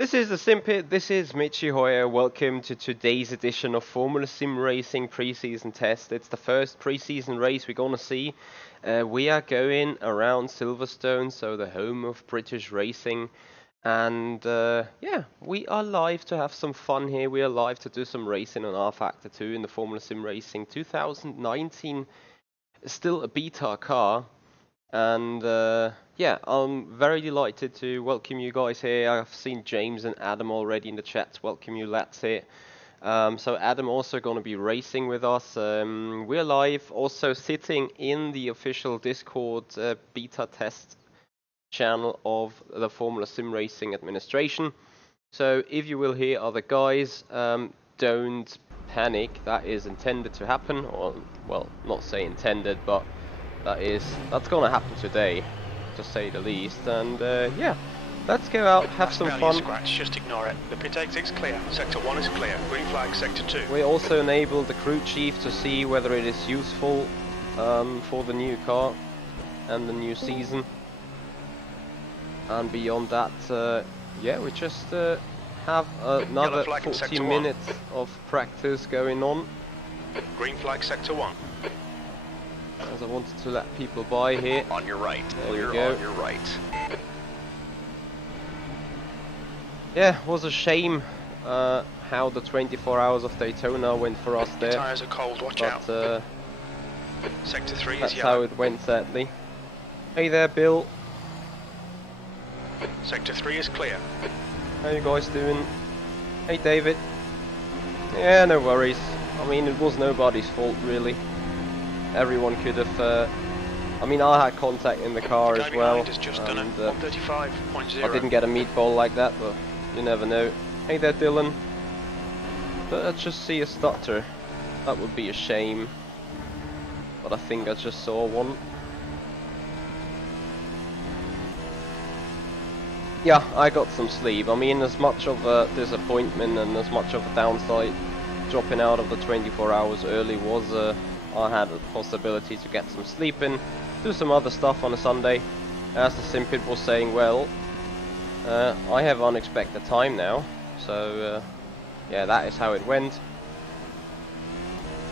This is the Simpit, this is Michi Hoyer. Welcome to today's edition of Formula SimRacing Preseason Test. It's the first preseason race we're gonna see. We are going around Silverstone, so the home of British racing. And yeah, we are live to have some fun here. We are live to do some racing on rFactor 2 in the Formula SimRacing 2019. Still a beta car. And yeah, I'm very delighted to welcome you guys here. I've seen James and Adam already in the chat. Welcome you lads here. So Adam also going to be racing with us. We're live, also sitting in the official Discord beta test channel of the Formula SimRacing administration. So if you will hear other guys, don't panic. That is intended to happen, or well, not say intended, but that's gonna happen today, to say the least. And yeah, let's go out, have some fun. Scratch, just ignore it. The pit exit's clear. Sector 1 is clear. Green flag, sector 2. We also enabled the crew chief to see whether it is useful for the new car and the new season. And beyond that, yeah, we just have another 40 minutes of practice going on. Green flag, sector 1. As I wanted to let people by here. On your right. There we Clear go. on your right. Yeah, it was a shame how the 24 hours of Daytona went for us there. Tyres are cold, watch out. Sector 3 is That's yellow. how it went, sadly. Hey there, Bill. Sector 3 is clear. How you guys doing? Hey, David. Yeah, no worries. I mean, it was nobody's fault, really. Everyone could have. I mean, I had contact in the car as well. Just done 135.0. I didn't get a meatball like that, but you never know. Hey there, Dylan. But I just see a stutter. That would be a shame. But I think I just saw one. Yeah, I got some sleep. I mean, as much of a disappointment and as much of a downside dropping out of the 24 hours early was, I had a possibility to get some sleep in, do some other stuff on a Sunday. As the Simpit was saying, well, I have unexpected time now, so yeah, that is how it went.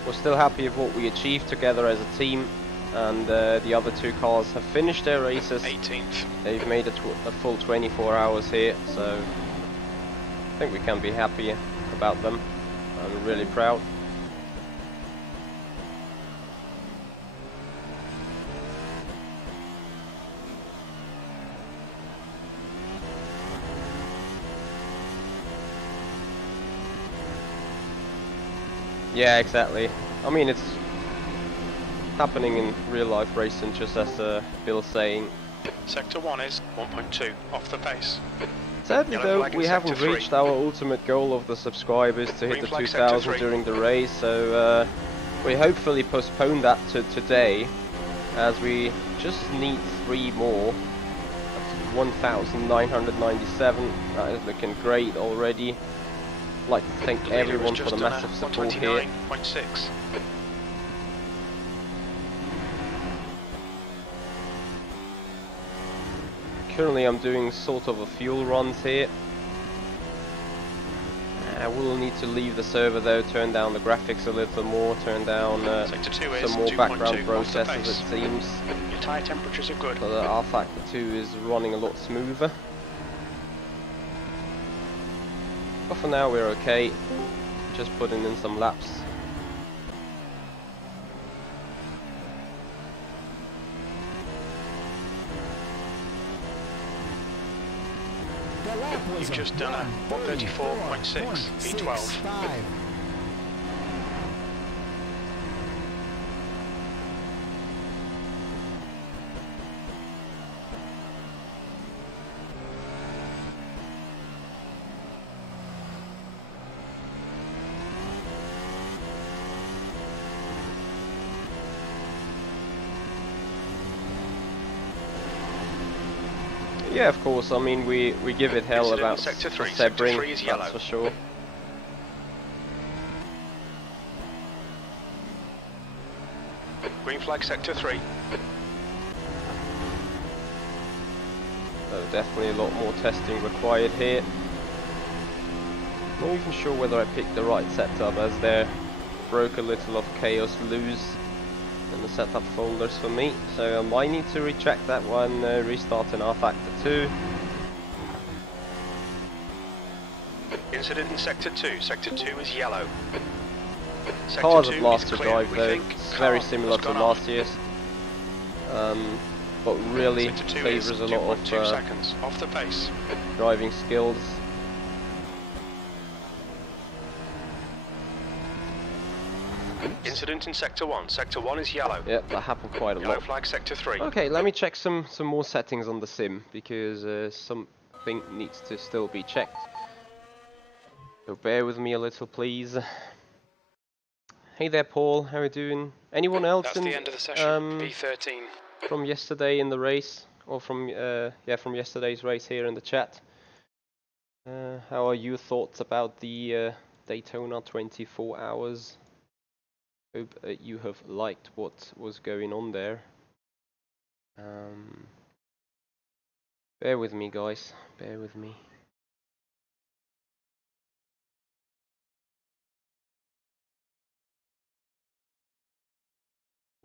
We're still happy with what we achieved together as a team, and the other two cars have finished their races. 18th. They've made a full 24 hours here, so I think we can be happy about them. I'm really proud. Yeah, exactly. I mean, it's happening in real life racing, just as Bill's saying. Sector 1 is 1.2, off the pace. Sadly though, we haven't reached our ultimate goal of the subscribers to hit the 2,000 during the race, so we hopefully postpone that to today, as we just need 3 more. That's 1,997, that is looking great already. I'd like to thank everyone for the massive support here. 129.6. Currently I'm doing sort of a fuel runs here. I will need to leave the server though, turn down the graphics a little more, turn down some more background processes it seems. Your tyre temperatures are good. So the rFactor 2 is running a lot smoother. But for now we're okay, just putting in some laps. You've just done a 134.6 V12. Yeah, of course, I mean, we give it hell about sector 3. Sebring, Sector 3 is yellow. that's for sure. Green flag, sector 3. So definitely a lot more testing required here. Not even sure whether I picked the right setup, as there broke a little of chaos loose in the setup folders for me. So I might need to recheck that one, restart an rFactor 2. Incident in Sector 2. Sector 2 is yellow. Sector Cars 2 at last is to clear. drive We though, think it's car very has similar to gone last off. year's. But really Sector 2 favours is a lot 2.2 of seconds off the pace. driving skills. Incident in Sector 1. Sector 1 is yellow. Yep, that happened quite a Yellow lot. flag Sector 3. Okay, let me check some more settings on the sim, because something needs to still be checked. So bear with me a little, please. Hey there, Paul. How are you doing? Anyone else That's in the end of the session. P13. from yesterday in the race, or from from yesterday's race here in the chat? How are your thoughts about the Daytona 24 hours? Hope you have liked what was going on there. Bear with me, guys. Bear with me.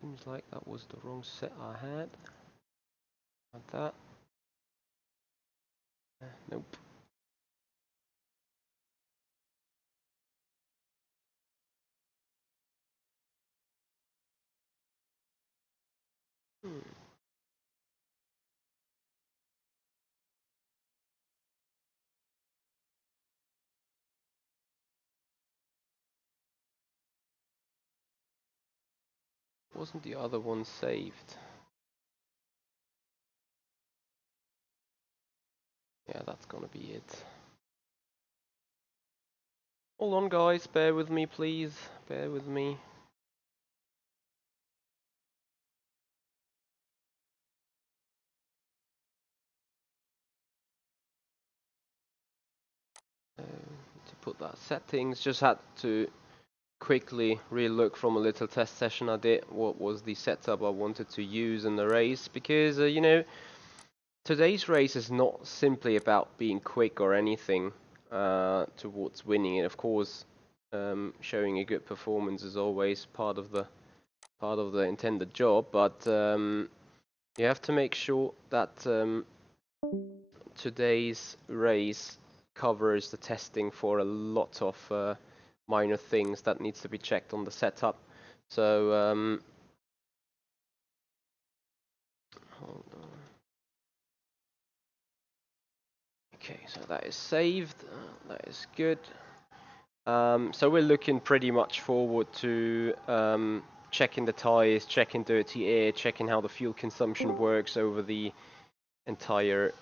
Seems like that was the wrong set I had. Like that. Nope. Wasn't the other one saved? Yeah, that's gonna be it. Hold on, guys. Bear with me, please. Bear with me. To put that settings, just had to quickly re-look from a little test session I did what was the setup I wanted to use in the race, because you know, today's race is not simply about being quick or anything towards winning it. Of course, showing a good performance is always part of the intended job, but you have to make sure that today's race covers the testing for a lot of minor things that needs to be checked on the setup. So hold on. Okay, so that is saved. That is good. So we're looking pretty much forward to checking the tires, checking dirty air, checking how the fuel consumption works over the entire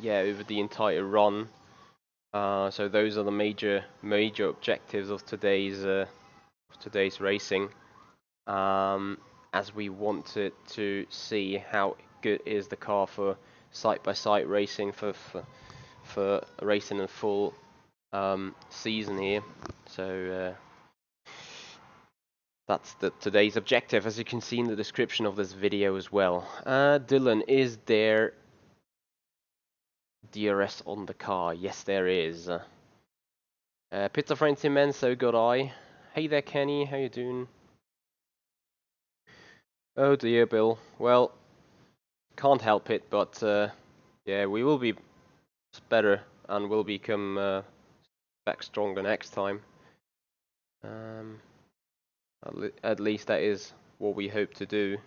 over the entire run. So those are the major objectives of today's racing, as we wanted to see how good is the car for side-by-side racing, for racing a full season here. So that's today's objective, as you can see in the description of this video as well. Dylan, is there DRS on the car? Yes, there is. Pizza friends immenso, good eye. Hey there, Kenny, how you doing? Oh dear, Bill. Well, can't help it, but yeah, we will be better and will become back stronger next time. At least that is what we hope to do.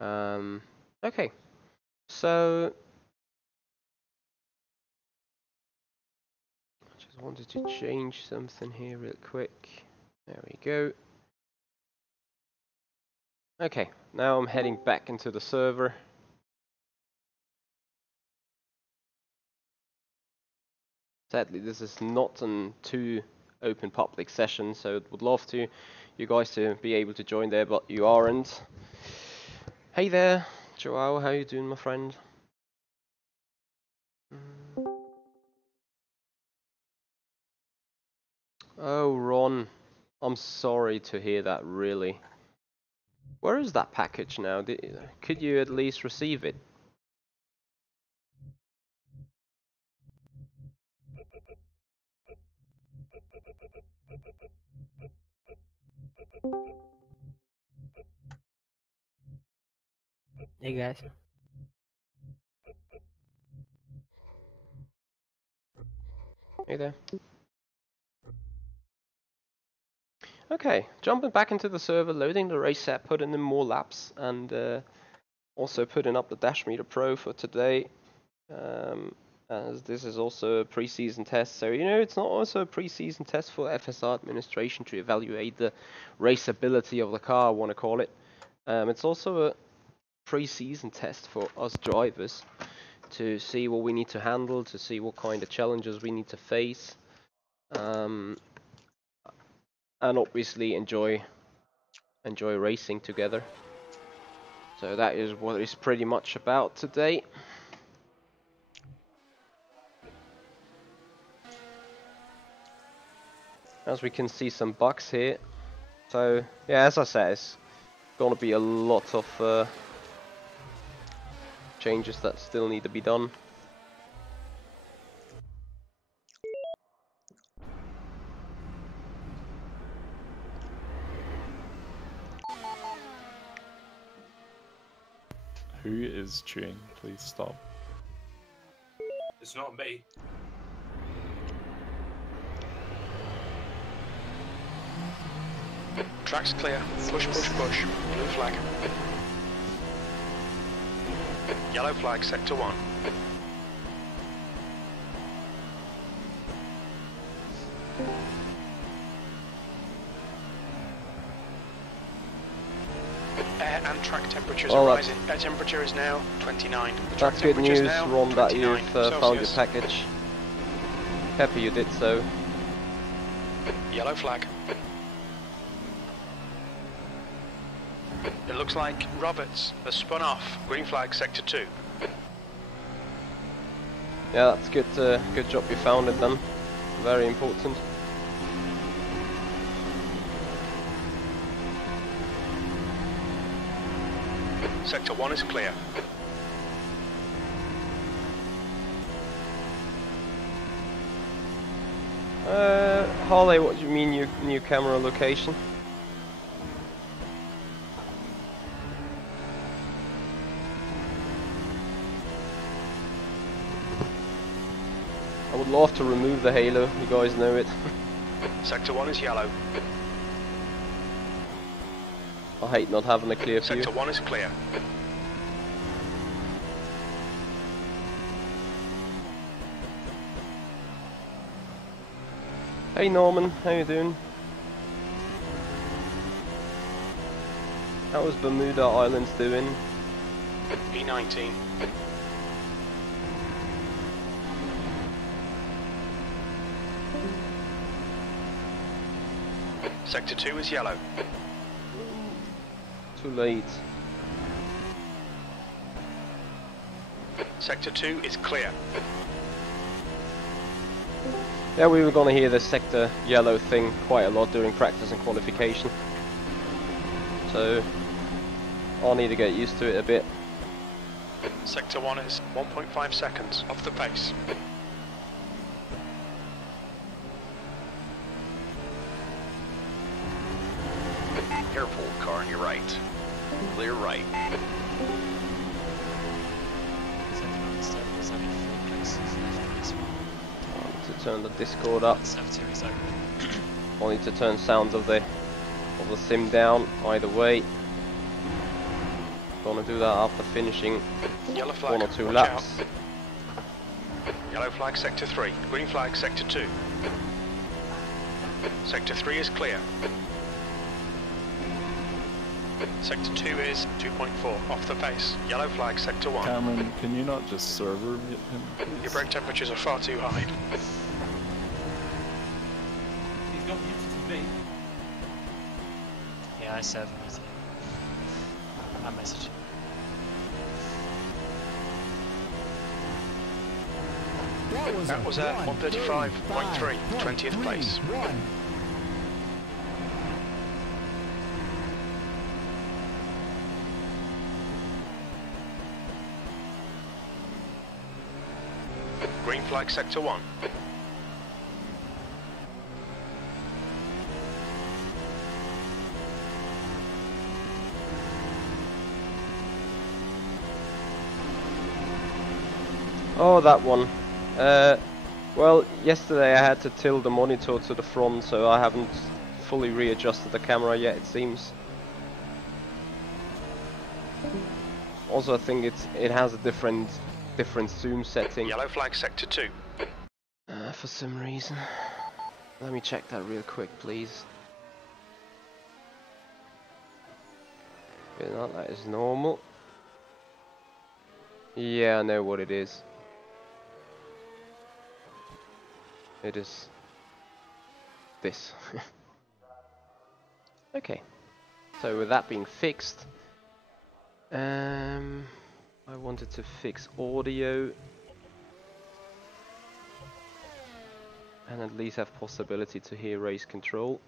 Okay, so I just wanted to change something here real quick. There we go. Okay, now I'm heading back into the server. Sadly, this is not an too open public session, so would love to you guys to be able to join there, but you aren't. Hey there, Joao, how you doing, my friend? Oh, Ron, I'm sorry to hear that, really. Where is that package now? Could you at least receive it? Hey guys. Hey there. Okay, jumping back into the server, loading the race set, putting in more laps, and also putting up the Dash Meter Pro for today. As this is also a pre-season test, so you know it's not also a pre-season test for FSR administration to evaluate the raceability of the car, I want to call it. It's also a pre-season test for us drivers to see what we need to handle, to see what kind of challenges we need to face, and obviously enjoy racing together. So that is what it's pretty much about today. As we can see some bugs here. So yeah, as I said, it's gonna be a lot of changes that still need to be done. Who is chewing? Please stop. It's not me. Track's clear. Push, push, push. Blue flag. Yellow flag, sector 1. Air and track temperatures are rising. Air temperature is now 29. That's good news, Ron, that you've found your package. Happy you did so. Yellow flag. It looks like Roberts has spun off. Green flag, sector 2. Yeah, that's good. Good job you found it then. Very important. Sector 1 is clear. Harley, what do you mean new camera location? I would love to remove the halo, you guys know it. Sector 1 is yellow. I hate not having a clear view. Sector 1 is clear. Hey Norman, how you doing? How is Bermuda Islands doing? B19. Sector 2 is yellow. Too late. Sector 2 is clear. Yeah, we were gonna hear the sector yellow thing quite a lot during practice and qualification. So I'll need to get used to it a bit. Sector 1 is 1.5 seconds off the pace. Careful, car on your right. Clear right. I need to turn the Discord up. I'll need to turn sounds of the sim down either way. Gonna do that after finishing Yellow flag, 1 or 2 watch laps. out. Yellow flag, sector 3. Green flag, sector 2. Sector 3 is clear. Sector 2 is 2.4 off the pace. Yellow flag, sector 1. Cameron, can you not just server mute him, please? Your brake temperatures are far too high. He's got muted to me. Yeah, I serve him as I message. That was at 135.3, 20th place. Green flag, sector 1. Oh, that one. Well, yesterday I had to tilt the monitor to the front, so I haven't fully readjusted the camera yet, it seems. Also, I think it has a different zoom setting. Yellow flag sector 2. For some reason. Let me check that real quick, please. Yeah, no, that is normal. Yeah, I know what it is. It is this. Okay. So with that being fixed, I wanted to fix audio and at least have possibility to hear race control.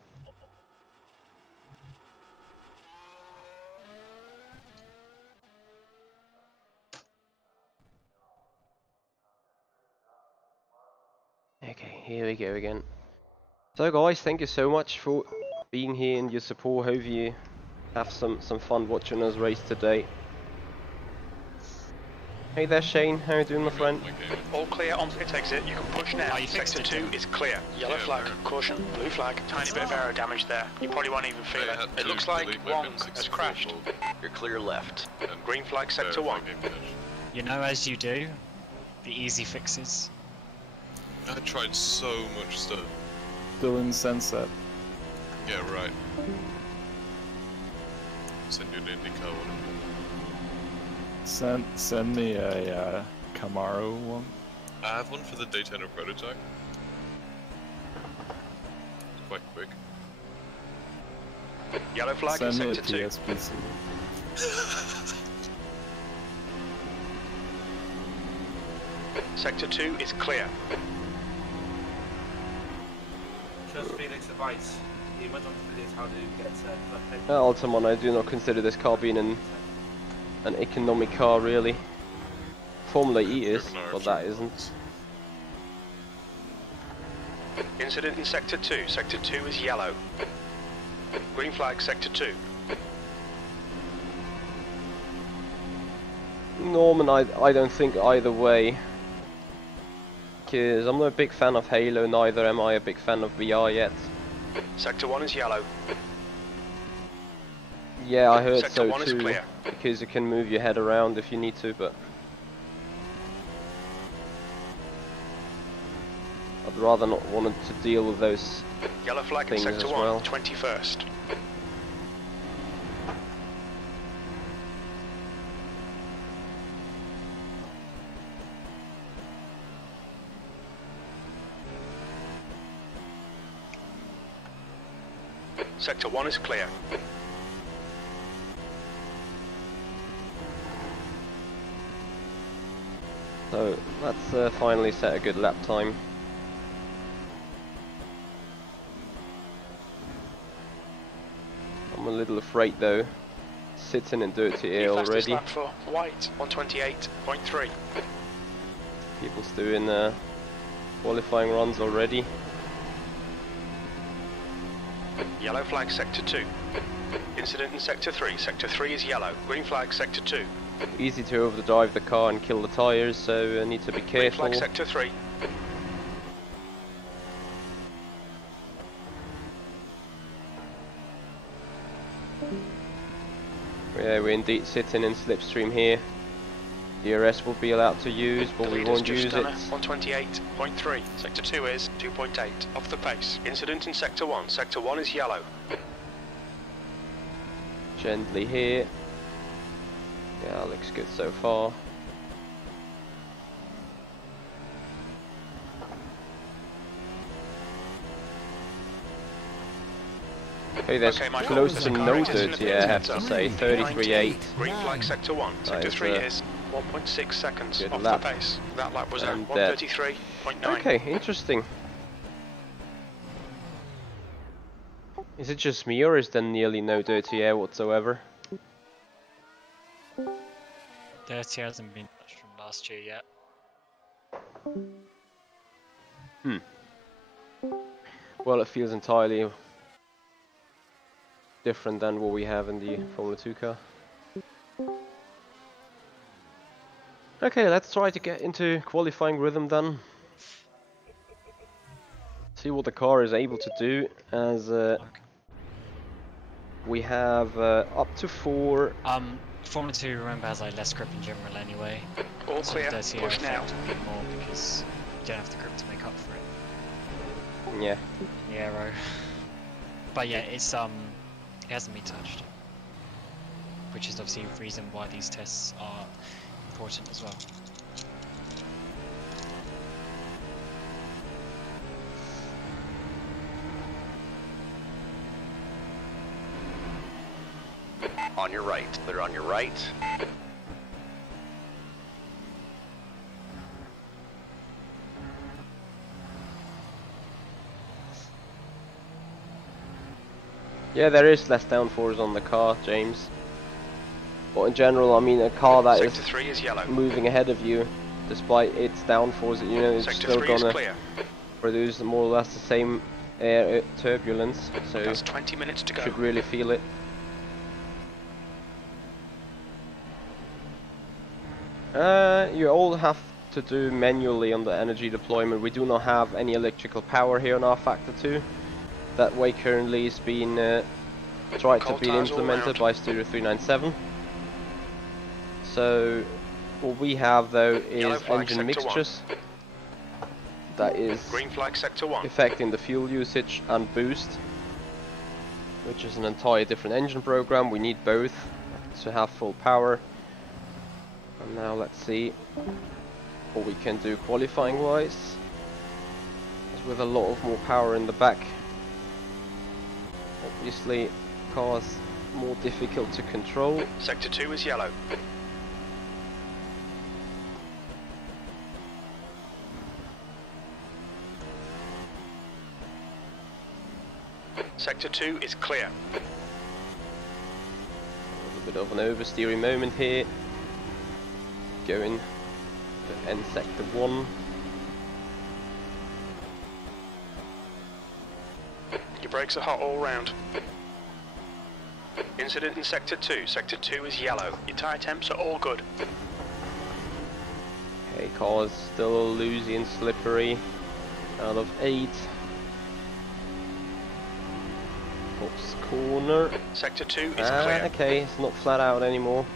Okay, here we go again. So guys, thank you so much for being here and your support. Hope you have some fun watching us race today. Hey there Shane, how you doing my friend? All clear on pit exit, you can push now. Sector 2 is clear. Yellow flag, caution, blue flag. Tiny bit of aero damage there. You probably won't even feel it. It looks like Wong has crashed. You're clear left. Green flag sector 1. You know, as you do, the easy fixes. I tried so much stuff. Still in sunset. Yeah, right. Send you an IndyCar one. Send me a Camaro one. I have one for the Daytona prototype. Quite quick. Yellow flag in Send me sector a 2. TSPC. Sector 2 is clear. Just Felix advice. He went on to this how to get Altamont, I do not consider this car being an economic car really. Formula E is, but that isn't. Incident in sector 2. Sector 2 is yellow. Green flag sector 2. Norman, I don't think either way. Because I'm not a big fan of Halo, neither am I a big fan of VR yet. Sector 1 is yellow. Yeah, I heard Sector so 1 is too, clear. because you can move your head around if you need to, but I'd rather not want to deal with those Yellow flag in things sector as 1, well. 21st. Sector 1 is clear. So let's finally set a good lap time. I'm a little afraid though, sitting in dirty air Fastest already. lap for white, 128.3. People's doing qualifying runs already. Yellow flag sector 2. Incident in sector 3. Sector 3 is yellow. Green flag sector 2. Easy to overdrive the car and kill the tyres, so I need to be Green careful. flag sector 3. Yeah, we're indeed sitting in slipstream here. DRS will be allowed to use, but The we leader's won't just use done it. a 128.3. Sector 2 is 2.8 off the pace. Incident in sector 1. Sector 1 is yellow. Gently here. Yeah, looks good so far. Okay, there's Okay, my close friends, to the car no is in the dirty pit air, I have to sector. say. 33.8. Green flag sector 1. Sector is, 3 is 1.6 seconds good off lap. the pace. That lap was at And, 133.9. Okay, interesting. Is it just me, or is there nearly no dirty air whatsoever? Dirty hasn't been much from last year yet. Well, it feels entirely different than what we have in the Formula 2 car. Okay, let's try to get into qualifying rhythm then. See what the car is able to do, as we have up to 4. Formula 2, remember, has like less grip in general anyway. All So clear, the dirty push now. rFactor will be more because you don't have the grip to make up for it. Yeah. In the aero. But yeah, it's it hasn't been touched. Which is obviously a reason why these tests are important as well. On your right. Clear on your right. Yeah, there is less downforce on the car, James. But in general, I mean, a car that Sector 3 is yellow. moving ahead of you, despite its downforce, you know, it's Sector still 3 is gonna clear. produce more or less the same air turbulence, so That's 20 minutes to go. should really feel it. You all have to do manually on the energy deployment. We do not have any electrical power here on rFactor 2. That way currently is being tried to Cold be tires all implemented round. by Studio 397. So what we have though Yellow is flag, engine sector mixtures that is Green flag, sector 1. affecting the fuel usage and boost, which is an entirely different engine program. We need both to have full power. And now let's see what we can do qualifying wise. With a lot of more power in the back, obviously cars more difficult to control. Sector 2 is yellow. Sector 2 is clear. A little bit of an oversteering moment here. Going to end sector 1. Your brakes are hot all round. Incident in sector 2. Sector 2 is yellow. Your tyre temps are all good. Okay, car's still loosey and slippery. Out of 8. Oops, corner. Sector 2 is clear. Okay, it's not flat out anymore.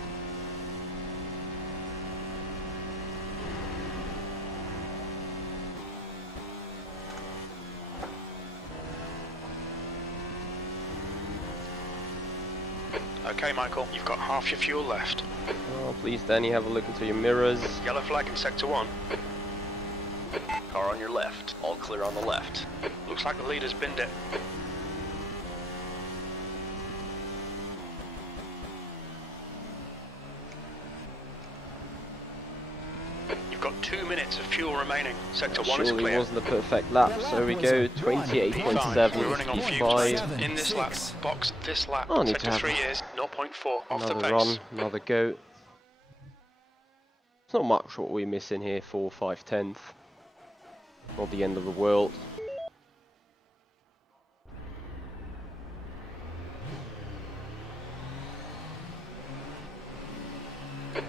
Okay, Michael, you've got half your fuel left. Oh, please, Danny, have a look into your mirrors. Yellow flag in sector 1. Car on your left. All clear on the left. Looks like the leader's binned it. You've got 2 minutes of fuel remaining. Sector 1 is Surely clear. wasn't a perfect lap, so we go 28.7, We're running on fumes. P5. In this lap, box this lap. Oh, I need to Sector have 3 is 0.4 off the Another pace. run, another go. It's not much what we miss in here, 4, 5, 10th. Not the end of the world.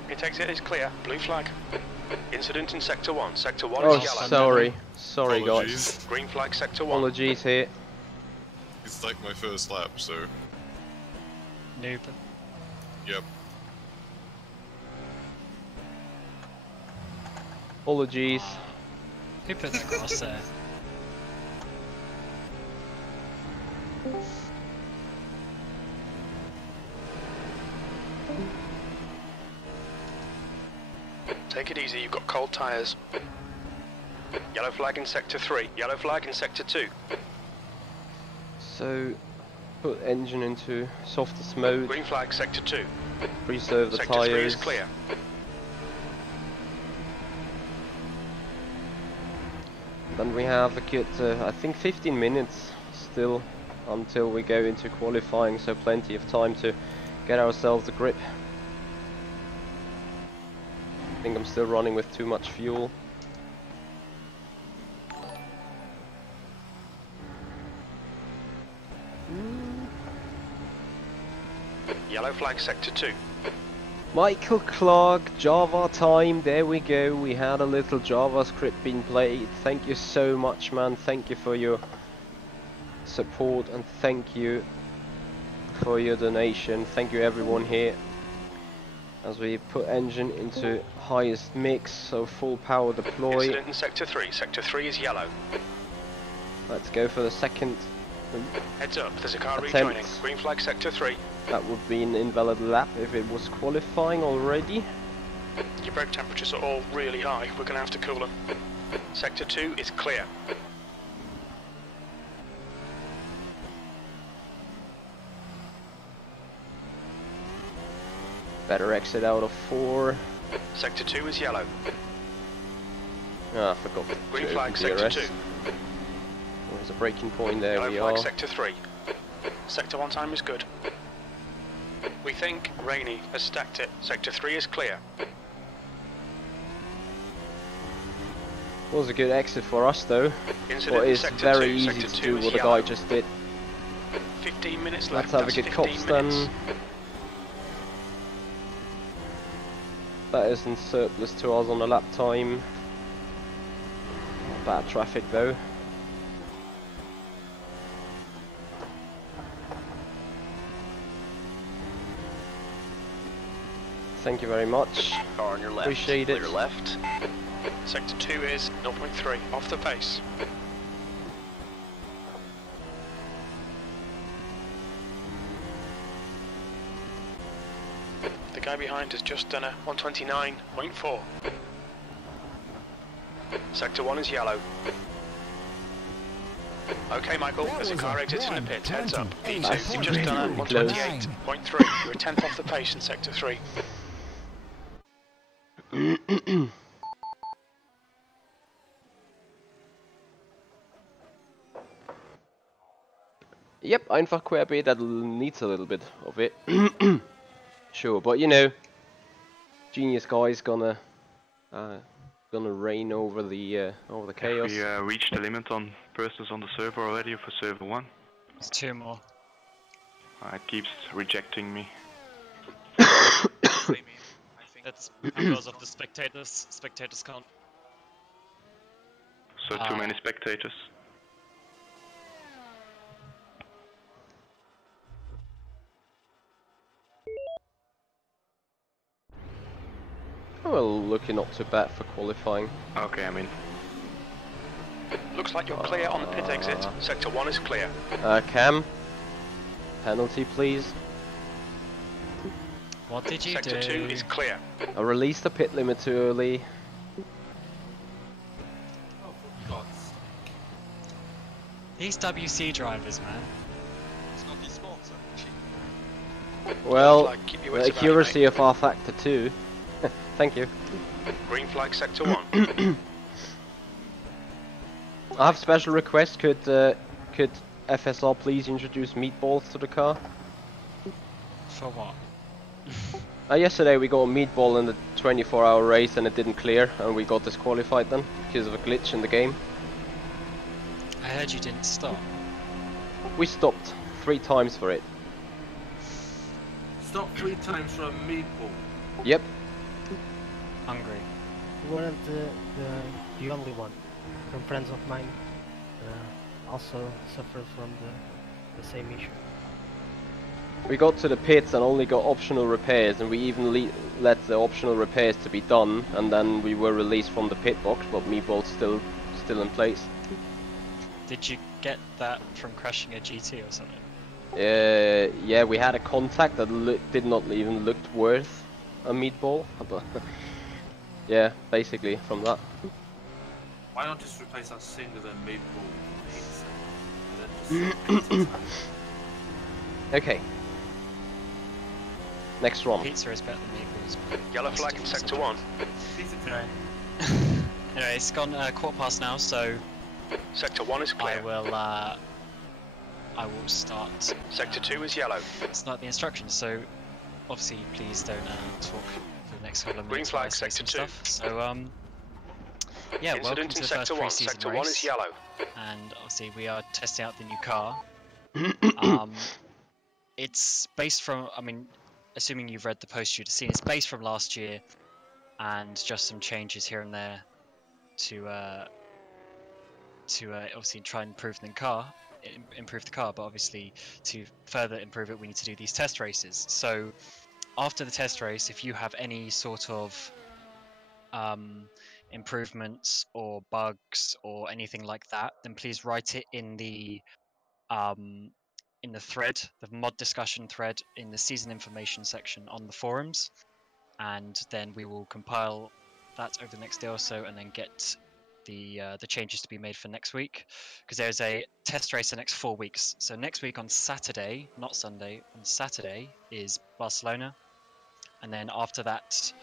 Pit exit is clear. Blue flag. Incident in sector 1. Sector 1 Oh, is yellow. sorry guys. Apologies. Green flag sector 1. Apologies here. It's like my first lap, so Noob. yep. Apologies. Who put the cross there? Take it easy, you've got cold tyres. Yellow flag in sector 3. Yellow flag in sector 2. So, put engine into softest mode, Green flag sector 2. preserve the Sector 3 tyres. is clear. Then we have a good, I think 15 minutes still until we go into qualifying, so plenty of time to get ourselves a grip. I think I'm still running with too much fuel. Yellow flag sector 2. Michael Clark, Java time, there we go. We had a little JavaScript being played. Thank you so much, man. Thank you for your support and thank you for your donation. Thank you everyone here. As we put engine into highest mix, so full power deploy. Incident in Sector 3. Sector 3 is yellow. Let's go for the second Heads up, there's a car attempt. rejoining. Green flag Sector 3. That would be an invalid lap if it was qualifying already. Your brake temperatures are all really high. We're going to have to cool them. Sector 2 is clear. Better exit out of 4. Sector 2 is yellow. Ah, I forgot. Green to flag open Sector DRS. 2. There's a braking point there. Yellow We flag are. Sector 3. Sector 1 time is good. We think Rainey has stacked it. Sector 3 is clear. Was a good exit for us though. Incident But in it's Sector very 2. easy Sector to 2 do is what the yellow. guy just did. 15 minutes left. Let's have a That's good 15 cops minutes. then. That isn't surplus to us on the lap time. Bad traffic though. Thank you very much. Car on your left. Appreciate it. Clear left. Sector 2 is 0.3 off the pace. The guy behind has just done a 129.4. Sector 1 is yellow. Okay, Michael, there's a car exiting the pit. Heads up. P2, you've just done a 128.3. You're a tenth off the pace in Sector 3. Yep, einfach querbeet, that needs a little bit of it. Sure, but you know, genius guy's gonna reign over the chaos. We reached the limit on persons on the server already for server 1. There's 2 more. It keeps rejecting me. That's because of the spectators. Spectators count. So too many spectators. Well, looking not too bad for qualifying. Okay, I'm in. Looks like you're clear on the pit exit. Sector 1 is clear. Cam, penalty please. What did you Sector do? 2 is clear. I released the pit limit too early. Oh, for God's sake. These WC drivers, man. It's not these spots, Well, Flag, keep your the wits about you, accuracy of rFactor 2. Thank you. mate. Green flag Sector 1. I have special request. Could FSR please introduce meatballs to the car? For what? Yesterday we got a meatball in the 24-hour race and it didn't clear, and we got disqualified then because of a glitch in the game. I heard you didn't stop. We stopped 3 times for it. Stop 3 times for a meatball. Yep. Hungry. You weren't the only one. Some friends of mine also suffered from the same issue. We got to the pits and only got optional repairs, and we even let the optional repairs to be done, and then we were released from the pit box, but meatball's still in place. Did you get that from crashing a GT or something? Yeah, we had a contact that did not even look worth a meatball, but yeah, basically from that. Why not just replace that singular meatball pizza? And then just pizza time? Okay. Next one. Pizza is better than meatballs. but Yellow that's flag in different Sector 1. Pizza Anyway. time. Anyway, it's gone quarter past now, so Sector 1 is clear. I will start Sector 2 is yellow. the instructions. So obviously, please don't talk for the next couple of Green minutes. flag, while I say Sector some 2. stuff. So yeah, welcome Incident to in the Sector first 1. pre-season Sector race. 1 is yellow. And obviously we are testing out the new car. It's based from, I mean, assuming you've read the post, you'd have seen it's based from last year, and just some changes here and there to obviously try and improve the car. But obviously to further improve it, we need to do these test races. So after the test race, if you have any sort of improvements or bugs or anything like that, then please write it in the thread, the mod discussion thread in the season information section on the forums, and then we will compile that over the next day or so, and then get the changes to be made for next week, because there's a test race the next 4 weeks. So next week on Saturday, not Sunday, on Saturday is Barcelona, and then after that,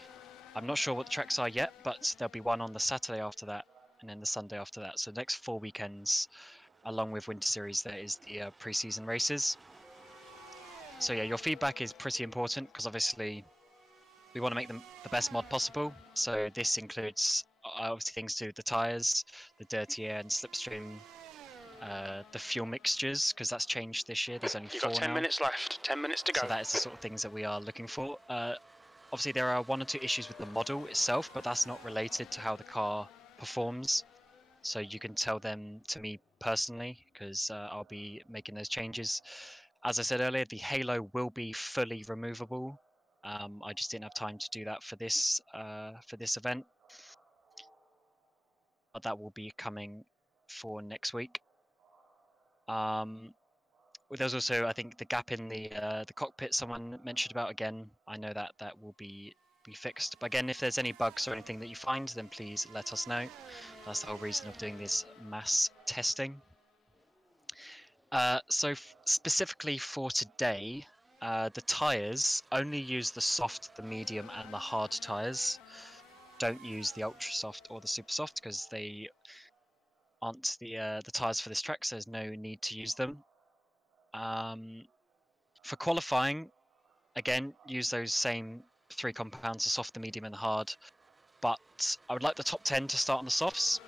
I'm not sure what the tracks are yet, but there'll be one on the Saturday after that, and then the Sunday after that. So the next 4 weekends, along with Winter Series, there is the pre-season races. So yeah, your feedback is pretty important, because obviously we want to make them the best mod possible. So this includes obviously things to do with the tyres, the dirty air and slipstream, the fuel mixtures, because that's changed this year. There's only 4 now. You've got 10 minutes left, 10 minutes to go. So that is the sort of things that we are looking for. Obviously there are 1 or 2 issues with the model itself, but that's not related to how the car performs. So you can tell them to me personally, because I'll be making those changes. As I said earlier, the halo will be fully removable. I just didn't have time to do that for this event, but that will be coming for next week. There's also, I think, the gap in the cockpit someone mentioned about again. I know that will be fixed. But again, if there's any bugs or anything that you find, then please let us know. That's the whole reason of doing this mass testing. So specifically for today, the tyres only use the soft, the medium, and the hard tyres. Don't use the ultra soft or the super soft, because they aren't the tyres for this track, so there's no need to use them. For qualifying, again, use those same 3 compounds, the soft, the medium, and the hard. But I would like the top 10 to start on the softs,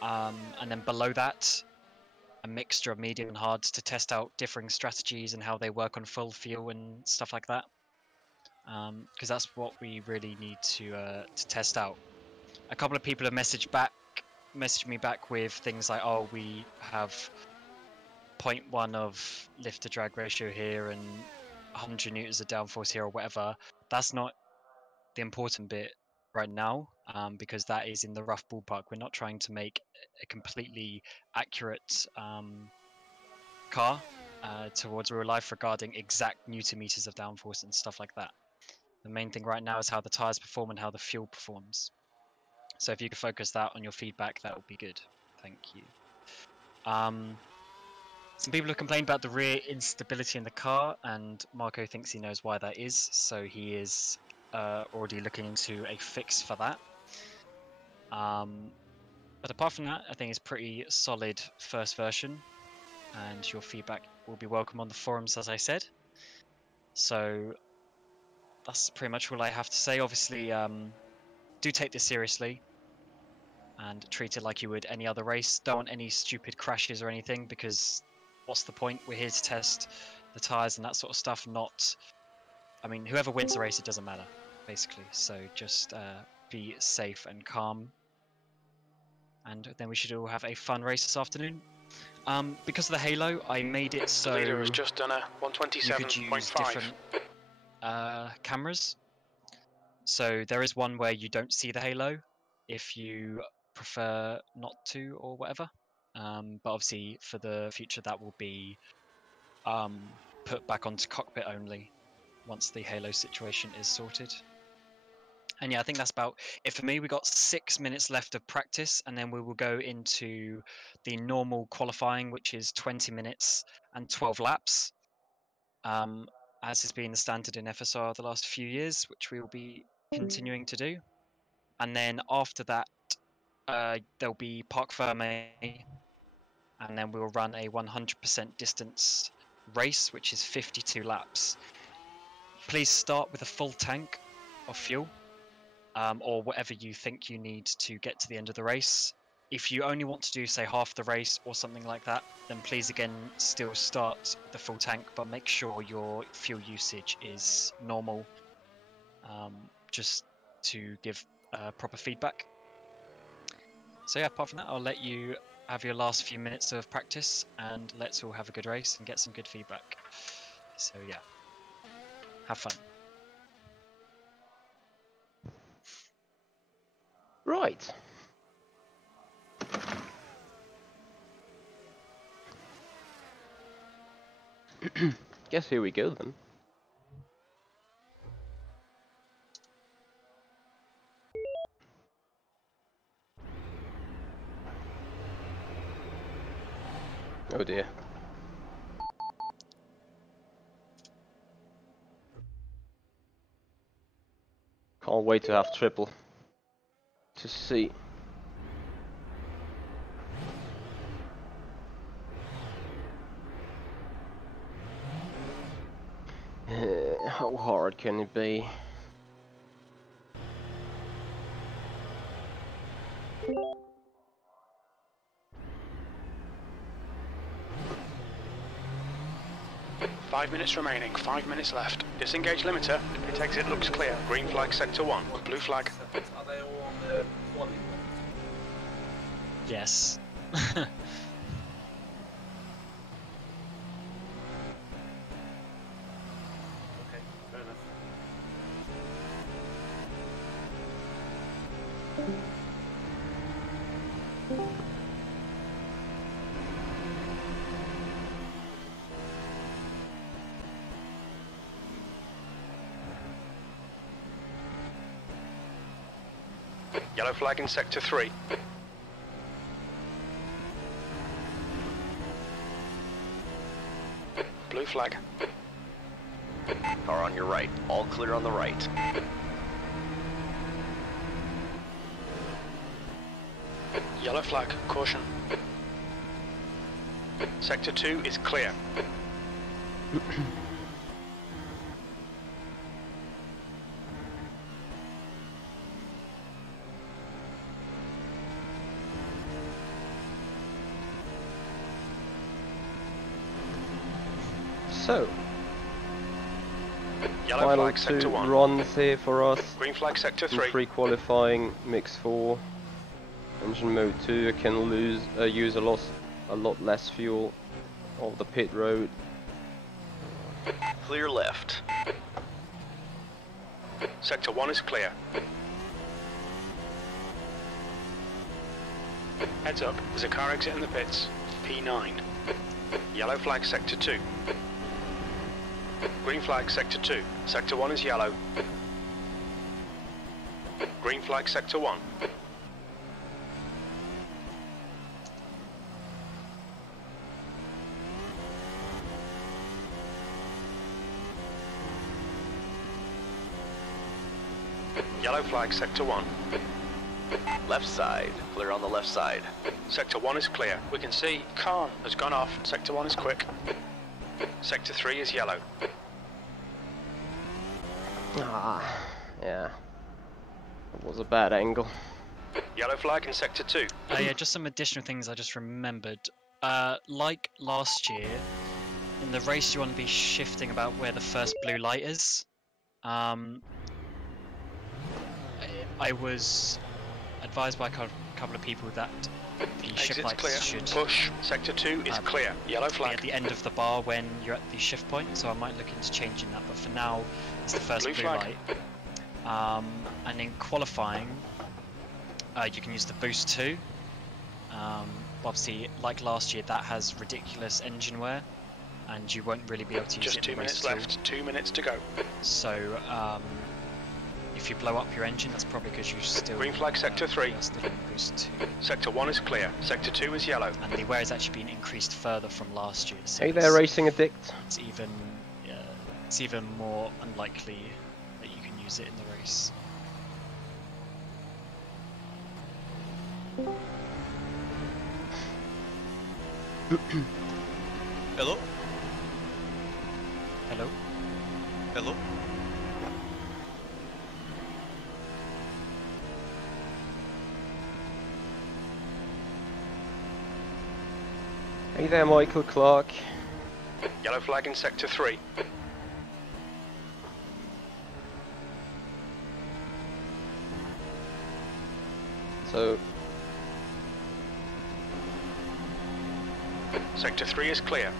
and then below that, a mixture of medium and hards to test out differing strategies and how they work on full fuel and stuff like that. Because that's what we really need to test out. A couple of people have messaged me back with things like, oh, we have 0.1 of lift to drag ratio here and 100 newtons of downforce here or whatever. That's not the important bit right now, because that is in the rough ballpark. We're not trying to make a completely accurate car towards real life regarding exact newton meters of downforce and stuff like that. The main thing right now is how the tyres perform and how the fuel performs. So if you could focus that on your feedback, that would be good. Thank you. Some people have complained about the rear instability in the car, and Marco thinks he knows why that is, so he is already looking into a fix for that. But apart from that, I think it's pretty solid first version, and your feedback will be welcome on the forums, as I said. So that's pretty much all I have to say. Obviously, do take this seriously and treat it like you would any other race. Don't want any stupid crashes or anything, because what's the point? We're here to test the tyres and that sort of stuff, not... I mean, whoever wins the race, it doesn't matter, basically. So just be safe and calm. And then we should all have a fun race this afternoon. Because of the halo, I made it so... The leader has just done a 127.5. You could use different cameras. So there is one where you don't see the halo, if you prefer not to or whatever. But obviously for the future that will be put back onto cockpit only once the halo situation is sorted. And yeah, I think that's about it for me. We got 6 minutes left of practice, and then we will go into the normal qualifying, which is 20 minutes and 12 laps, as has been the standard in FSR the last few years, which we will be continuing to do. And then after that, there'll be Parc Fermé, and then we'll run a 100% distance race, which is 52 laps. Please start with a full tank of fuel, or whatever you think you need to get to the end of the race. If you only want to do, say, half the race or something like that, then please again still start the full tank, but make sure your fuel usage is normal, just to give proper feedback. So yeah, apart from that, I'll let you have your last few minutes of practice, and let's all have a good race and get some good feedback. So yeah, have fun. Right. Guess here we go then. Oh dear. Can't wait to have triple. To see. How hard can it be? Five minutes remaining, 5 minutes left. Disengage limiter. Pit exit looks clear. Green flag sector 1. Blue flag. Are they all on the quality? Yes. Okay, fair enough. Yellow flag in sector 3. Blue flag. Car on your right. All clear on the right. Yellow flag. Caution. Sector 2 is clear. So, Yellow final flag sector 2 1. runs here for us. Green flag sector In 3. pre-qualifying, mix 4, engine mode 2. I can use a lot less fuel of the pit road. Clear left. Sector 1 is clear. Heads up, there's a car exit in the pits. P9. Yellow flag sector 2. Green flag sector 2. Sector 1 is yellow. Green flag sector 1. Yellow flag sector 1. Left side. Clear on the left side. Sector 1 is clear. We can see Khan has gone off. Sector 1 is quick. Sector 3 is yellow. Ah, yeah. It was a bad angle. Yellow flag in sector 2. Yeah, just some additional things I just remembered. Like last year, in the race you want to be shifting about where the first blue light is. I was advised by a couple of people that the shift Exit's lights clear. should Push. Sector 2 is clear. Yellow be flag. at the end of the bar when you're at the shift point, so I might look into changing that, but for now it's the first Blue blue flag. light. And in qualifying, you can use the boost 2. Obviously, like last year, that has ridiculous engine wear, and you won't really be able to use Just it in 2 the race minutes at all. left. 2 minutes to go. So, if you blow up your engine, that's probably because you still... Green flag sector 3. you're still in boost 2. Sector 1 is clear. Sector 2 is yellow. And the wear has actually been increased further from last year. So Hey there, Racing Addict. it's even more unlikely that you can use it in the race. Hello? Hello? Hello? Hey there, Michael Clark. Yellow flag in sector 3. So, Sector 3 is clear.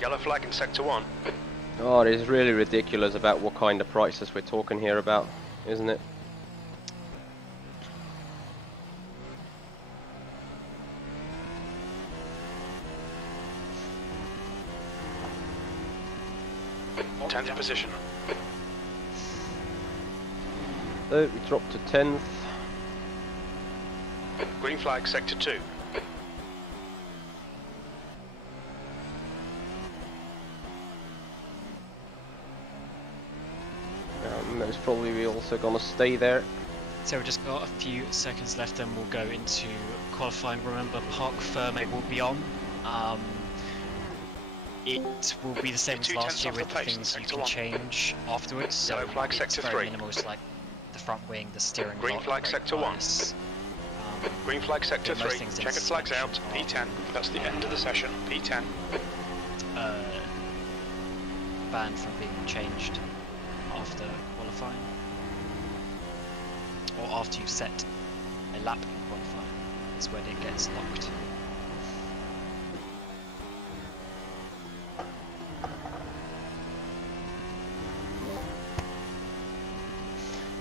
Yellow flag in sector 1. oh, it is really ridiculous about what kind of prices we're talking here about, isn't it? Tenth position. So, we dropped to 10th. Green flag sector 2. Most probably we're also gonna stay there. So we've just got a few seconds left and we'll go into qualifying. Remember, park firming will be on. It will be the same as last year with the things you can change afterwards. So Yellow flag it's sector very 3. minimal, it's like the front wing, the steering Green lock, flag brake sector 1. bias. Green flag sector most 3. things in Checkered flags out. suspension P10. That's the end of the session. P10. Banned from being changed after qualifying, or after you set a lap in qualifying is when it gets locked.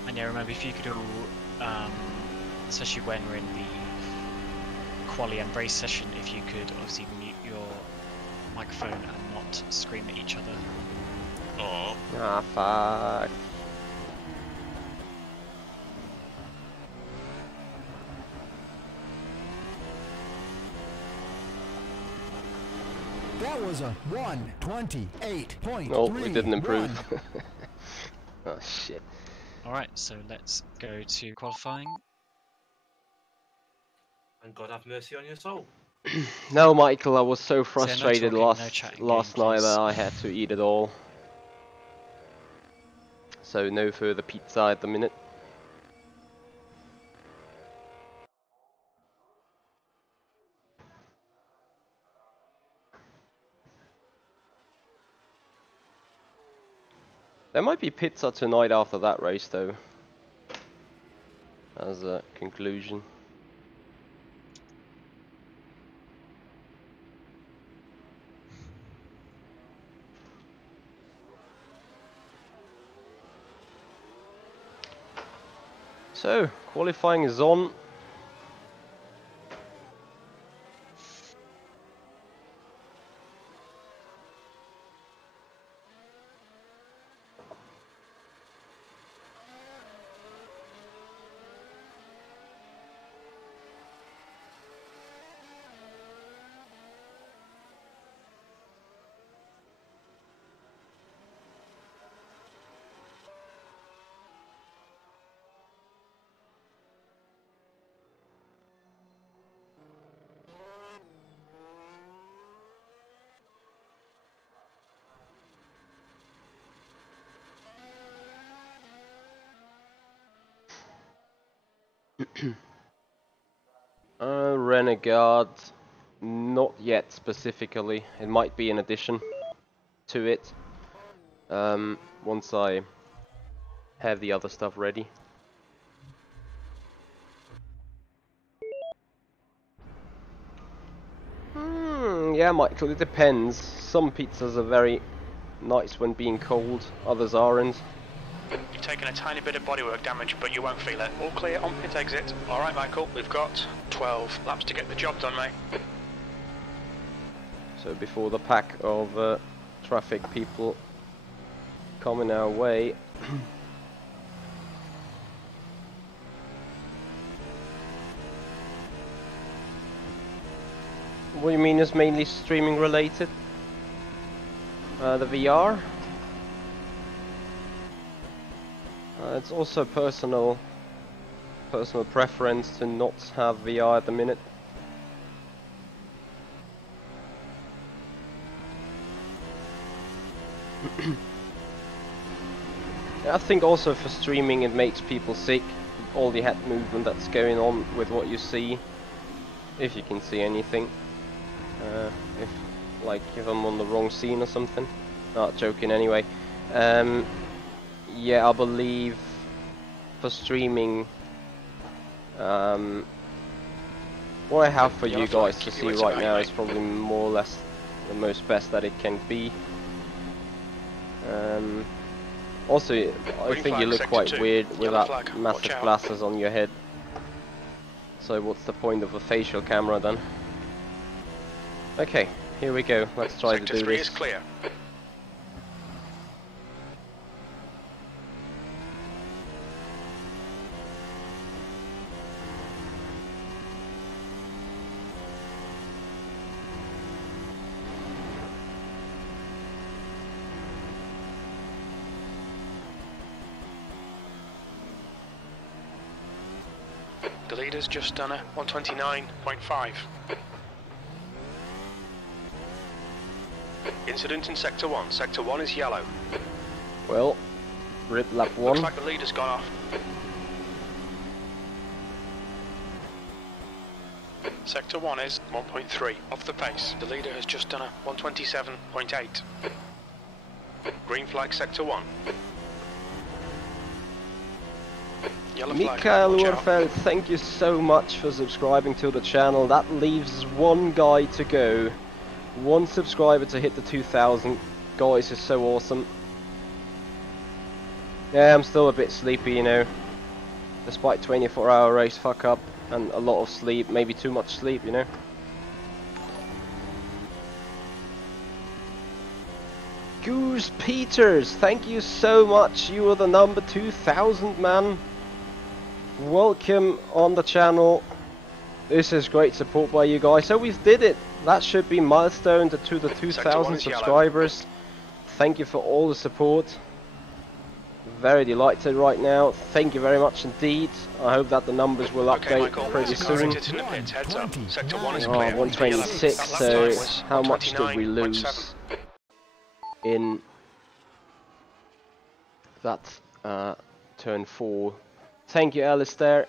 And yeah, remember, if you could all, especially when we're in the quali and race session, if you could obviously mute your microphone and not scream at each other. Oh. Ah, fuck. That was a 1:28.3. No, we didn't improve. Oh shit. Alright, so let's go to qualifying. And God have mercy on your soul. No, Michael, I was so no frustrated talking, no last chatting night please. that I had to eat it all. So no further pizza at the minute. There might be pizza tonight after that race though, as a conclusion. So, qualifying is on. Renegade, not yet specifically. It might be an addition to it. Once I have the other stuff ready. Yeah, Michael, it depends. Some pizzas are very nice when being cold, others aren't. You've taken a tiny bit of bodywork damage, but you won't feel it. All clear on pit exit. Alright, Michael, we've got 12 laps to get the job done, mate. So before the pack of traffic people coming our way. What do you mean is mainly streaming related? The VR? It's also personal preference to not have VR at the minute. I think also for streaming it makes people sick. all the head movement that's going on with what you see, if you can see anything. If I'm on the wrong scene or something. Not joking anyway. Yeah, I believe for streaming, what I have for you guys to see right now is probably more or less the most best that it can be. Also, I think you look quite weird with that massive glasses on your head. So what's the point of a facial camera then? Okay, here we go. Let's try to do this. Is clear. The leader's just done a 129.5. Incident in Sector 1. Sector 1 is yellow. Well, rip lap 1. Looks like the leader's gone off. Sector 1 is 1.3 off the pace. The leader has just done a 127.8. Green flag Sector 1. Mikael Warfeld, thank you so much for subscribing to the channel. That leaves one guy to go. One subscriber to hit the 2,000. Guys, is so awesome. Yeah, I'm still a bit sleepy, you know. Despite 24-hour race fuck up and a lot of sleep, maybe too much sleep, you know. Goose Peters, thank you so much. You are the number 2,000 man. Welcome on the channel. This is great support by you guys. So we did it. That should be milestone to the 2,000 subscribers. Thank you for all the support. Very delighted right now. Thank you very much indeed. I hope that the numbers will update pretty soon. Oh, 126. So how much did we lose in that turn 4? Thank you, Alistair.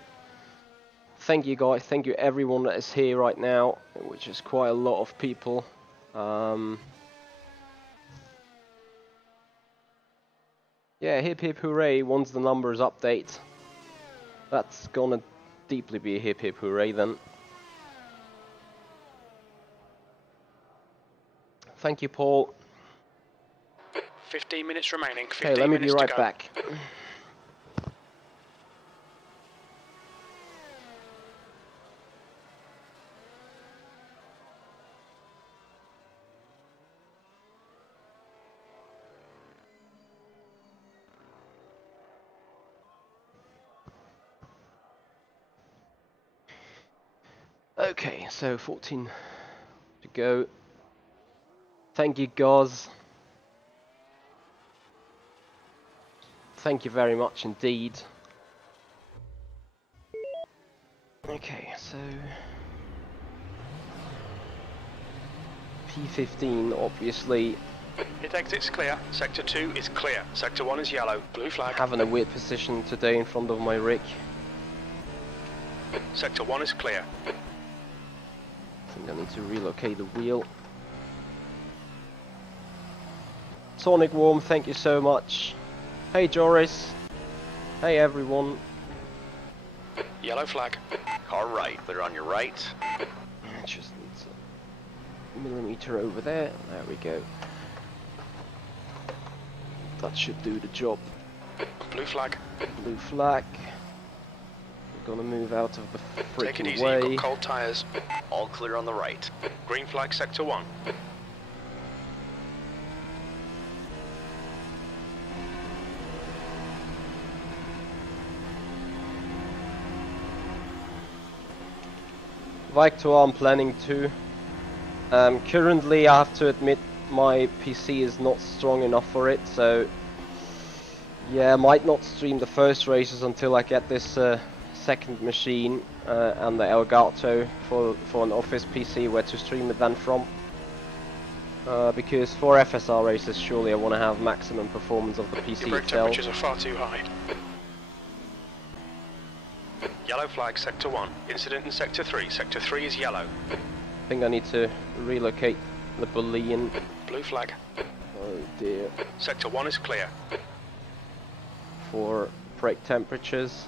Thank you, guys. Thank you, everyone that is here right now, which is quite a lot of people. Yeah, hip hip hooray once the numbers update. That's gonna deeply be a hip hip hooray then. Thank you, Paul. 15 minutes remaining. 15 okay, let me be right back. Okay, so 14 to go. Thank you, guys. Thank you very much indeed. Okay, so P15 obviously. Hit exit's clear. Sector 2 is clear. Sector 1 is yellow. Blue flag. Having a weird position today in front of my rig. Sector 1 is clear. I think I need to relocate the wheel. Sonic Warm, thank you so much. Hey Joris. Hey everyone. Yellow flag. Car right, clear on your right. Just needs a millimeter over there. There we go. That should do the job. Blue flag. Blue flag. We're gonna move out of the Take it freaking easy, way. you've got cold tyres. All clear on the right. Green flag Sector 1. Victor, I'm planning to. Currently, I have to admit my PC is not strong enough for it, so yeah, I might not stream the first races until I get this second machine and the Elgato for an office PC where to stream it then from. Because for FSR races, surely I want to have maximum performance of the PC Your brake itself. temperatures are far too high. Yellow flag, sector 1. Incident in sector 3. Sector 3 is yellow. I think I need to relocate the Boolean. Blue flag. Oh dear. Sector 1 is clear. For brake temperatures.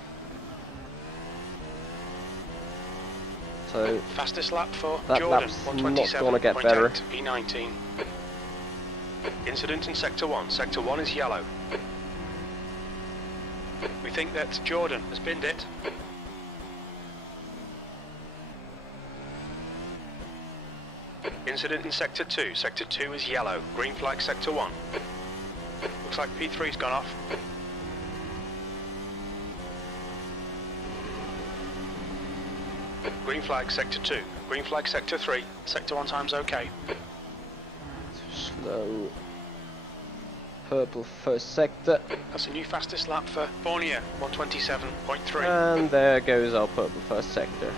So fastest lap for that Jordan, lap's not gonna get better. P19. Incident in sector 1. Sector 1 is yellow. We think that Jordan has binned it. Incident in sector 2. Sector 2 is yellow. Green flag sector 1. Looks like P3's gone off. Green flag sector 2. Green flag sector 3. Sector 1 time's okay. Too slow. Purple first sector. That's a new fastest lap for Fournier, 127.3. And there goes our purple first sector.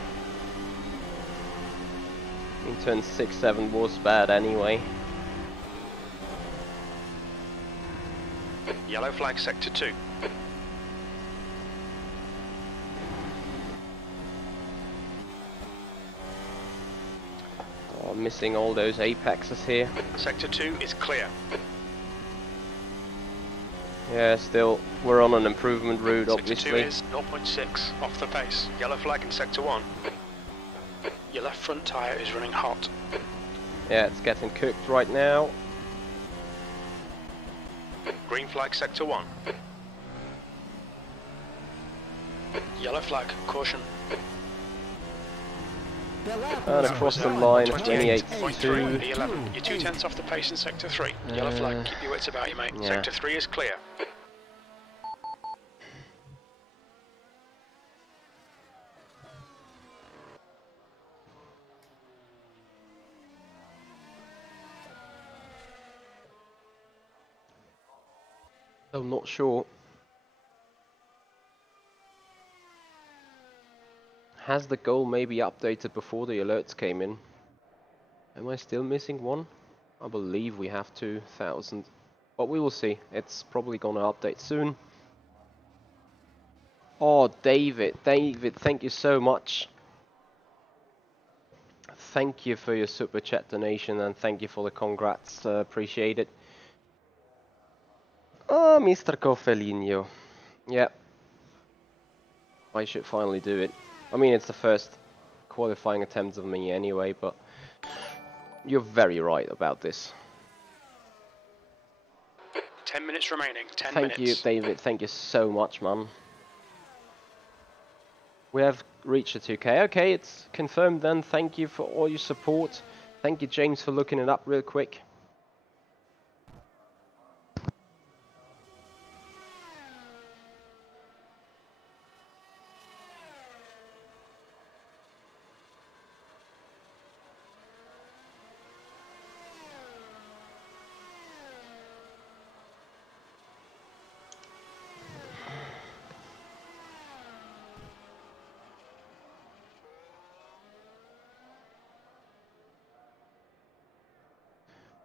In turn 6-7 was bad anyway. Yellow flag sector 2. Oh, missing all those apexes here. Sector 2 is clear. Yeah, still, we're on an improvement route, obviously. Sector 2 is 0.6 off the pace. Yellow flag in sector 1. Your left front tyre is running hot. Yeah, it's getting cooked right now. Green flag sector 1. Yellow flag, caution. And across the line, 28.2. P11. You're 2/10 off the pace in sector 3. Yellow flag, keep your wits about you, mate. Yeah. Sector 3 is clear. I'm not sure. Has the goal maybe updated before the alerts came in? Am I still missing one? I believe we have 2,000. But we will see. It's probably gonna update soon. Oh, David, thank you so much. Thank you for your super chat donation and thank you for the congrats. Appreciate it. Oh, Mr. Coffelino. Yeah. I should finally do it. I mean, it's the first qualifying attempt of me anyway, but you're very right about this. 10 minutes remaining. 10 minutes. Thank you, David. Thank you so much, man. We have reached the 2K. Okay, it's confirmed then. Thank you for all your support. Thank you, James, for looking it up real quick.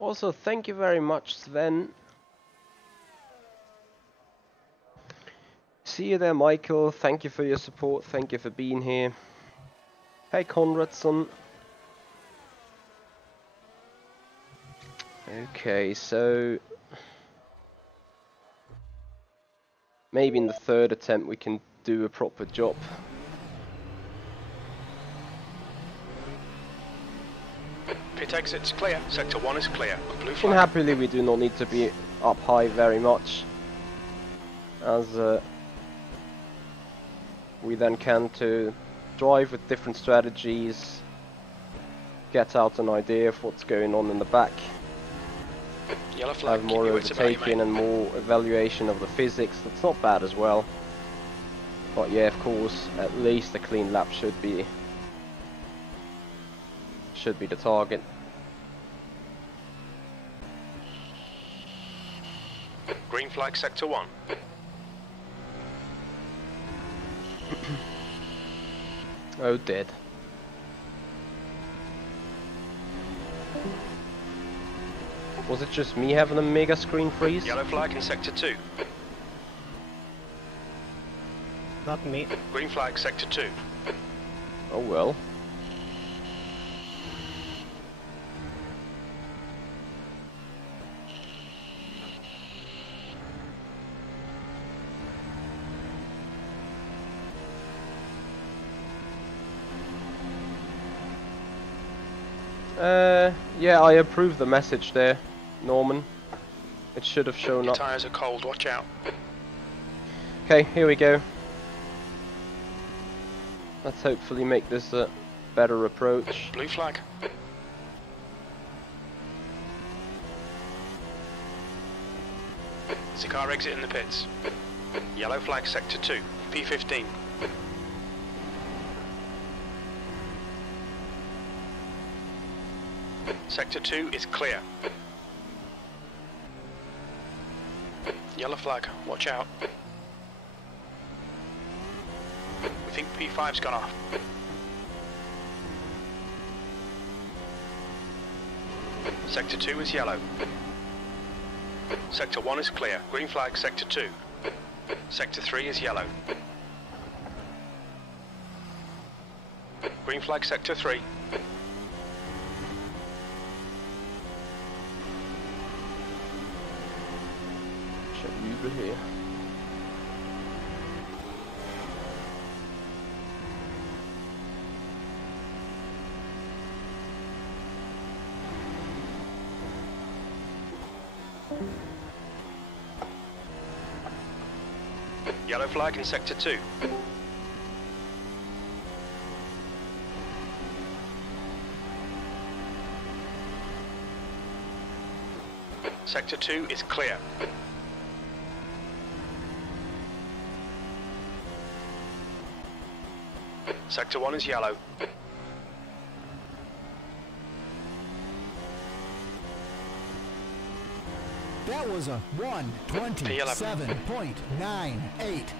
Also, thank you very much, Sven. See you there, Michael. Thank you for your support. Thank you for being here. Hey, Conradson. Okay, so maybe in the third attempt we can do a proper job. Pit exit's clear. Sector 1 is clear. Blue And flag. happily we do not need to be up high very much, as we then can to drive with different strategies, get out an idea of what's going on in the back, Yellow flag. have more overtaking and more evaluation of the physics. That's not bad as well. But yeah, of course, at least a clean lap should be the target. Green flag sector 1. Oh, dead. Was it just me having a mega screen freeze? Yellow flag in sector 2. Not me. Green flag, sector 2. Oh well. Yeah, I approve the message there, Norman. It should have shown Your up. tyres are cold, watch out. Okay, here we go. Let's hopefully make this a better approach. Blue flag. There's a car exiting the pits. Yellow flag, sector 2. P15. Sector 2 is clear. Yellow flag, watch out. We think P5's gone off. Sector 2 is yellow. Sector 1 is clear. Green flag, sector 2. Sector 3 is yellow. Green flag, sector 3. Check Uber here. Yellow flag in sector 2. Sector 2 is clear. Sector 1 is yellow. That was a 1:27.98.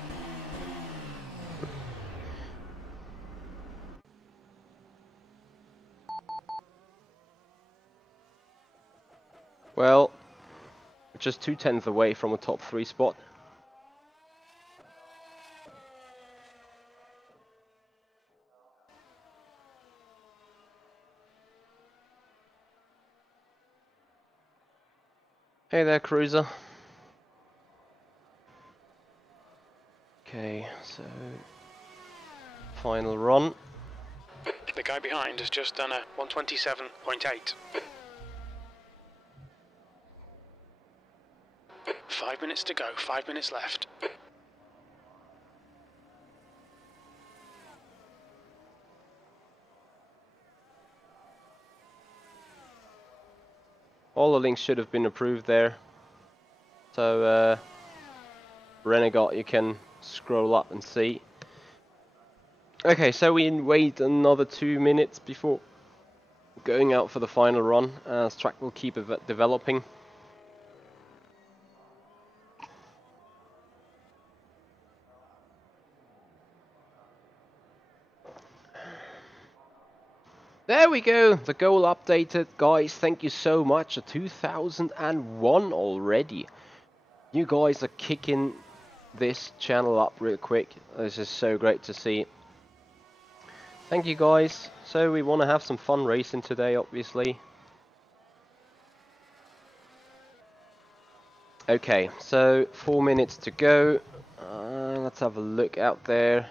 Well, just 2/10 away from a top 3 spot. Hey there, cruiser. Okay, so final run. The guy behind has just done a 127.8. 5 minutes to go, 5 minutes left. All the links should have been approved there. So, Renegade, you can scroll up and see. Okay, so we wait another 2 minutes before going out for the final run, as track will keep developing. There we go, the goal updated, guys. Thank you so much. 2001 already. You guys are kicking this channel up real quick. This is so great to see. Thank you guys. So we want to have some fun racing today, obviously. Okay, so 4 minutes to go. Let's have a look out there.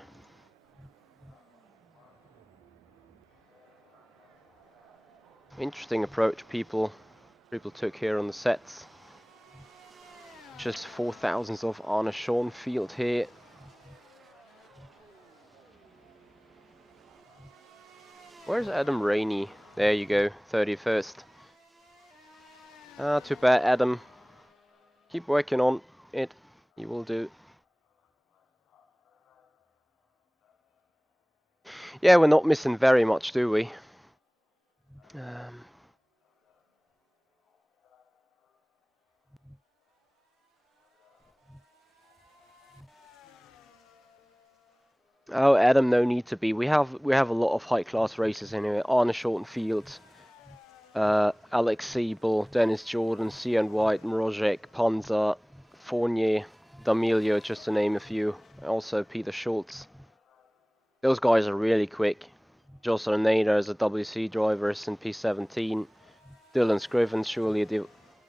Interesting approach people took here on the sets. Just 4,000 of Arne Schoenfield here. Where's Adam Rainey? There you go, 31st. Too bad, Adam. Keep working on it. You will do. Yeah, we're not missing very much, do we? Oh, Adam, no need to be. We have a lot of high class races anyway. Arne Schoenfield, Alex Siebel, Dennis Jordan, Cian White, Mrozek, Panzer, Fournier, D'Amelio, just to name a few. Also Peter Schultz. Those guys are really quick. Jos Nader is a WC driver in P17. Dylan Scriven, surely a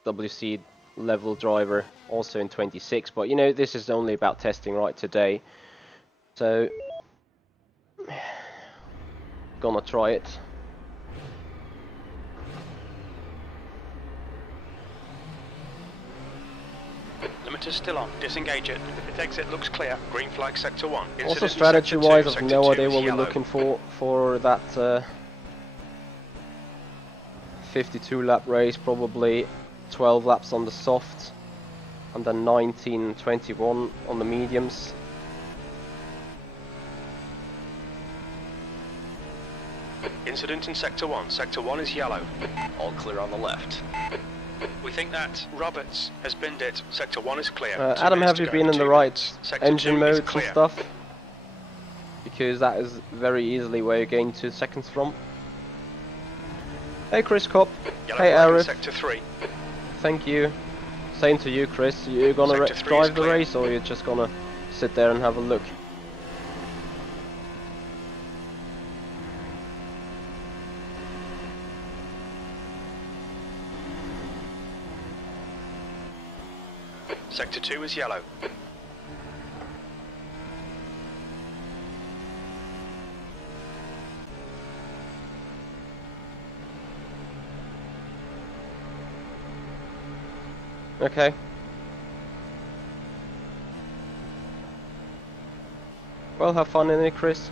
WC level driver, also in 26. But you know, this is only about testing right today. So, gonna try it. Limiter's still on. Disengage it. If its exit looks clear, green flag sector 1. Also, strategy-wise, I've no idea what we're looking for that 52 lap race. Probably 12 laps on the soft, and then 19 and 21 on the mediums. Incident in sector 1. Sector 1 is yellow. All clear on the left. We think that Roberts has binned it. Sector 1 is clear. Adam, have you been in the right engine modes and stuff? Because that is very easily where you're getting to seconds from. Hey Chris Kopp. Hey Arif. Sector 3. Thank you. Same to you, Chris. You gonna drive the race, or you're just gonna sit there and have a look? Sector 2 is yellow. Okay. Well, have fun in it, Chris.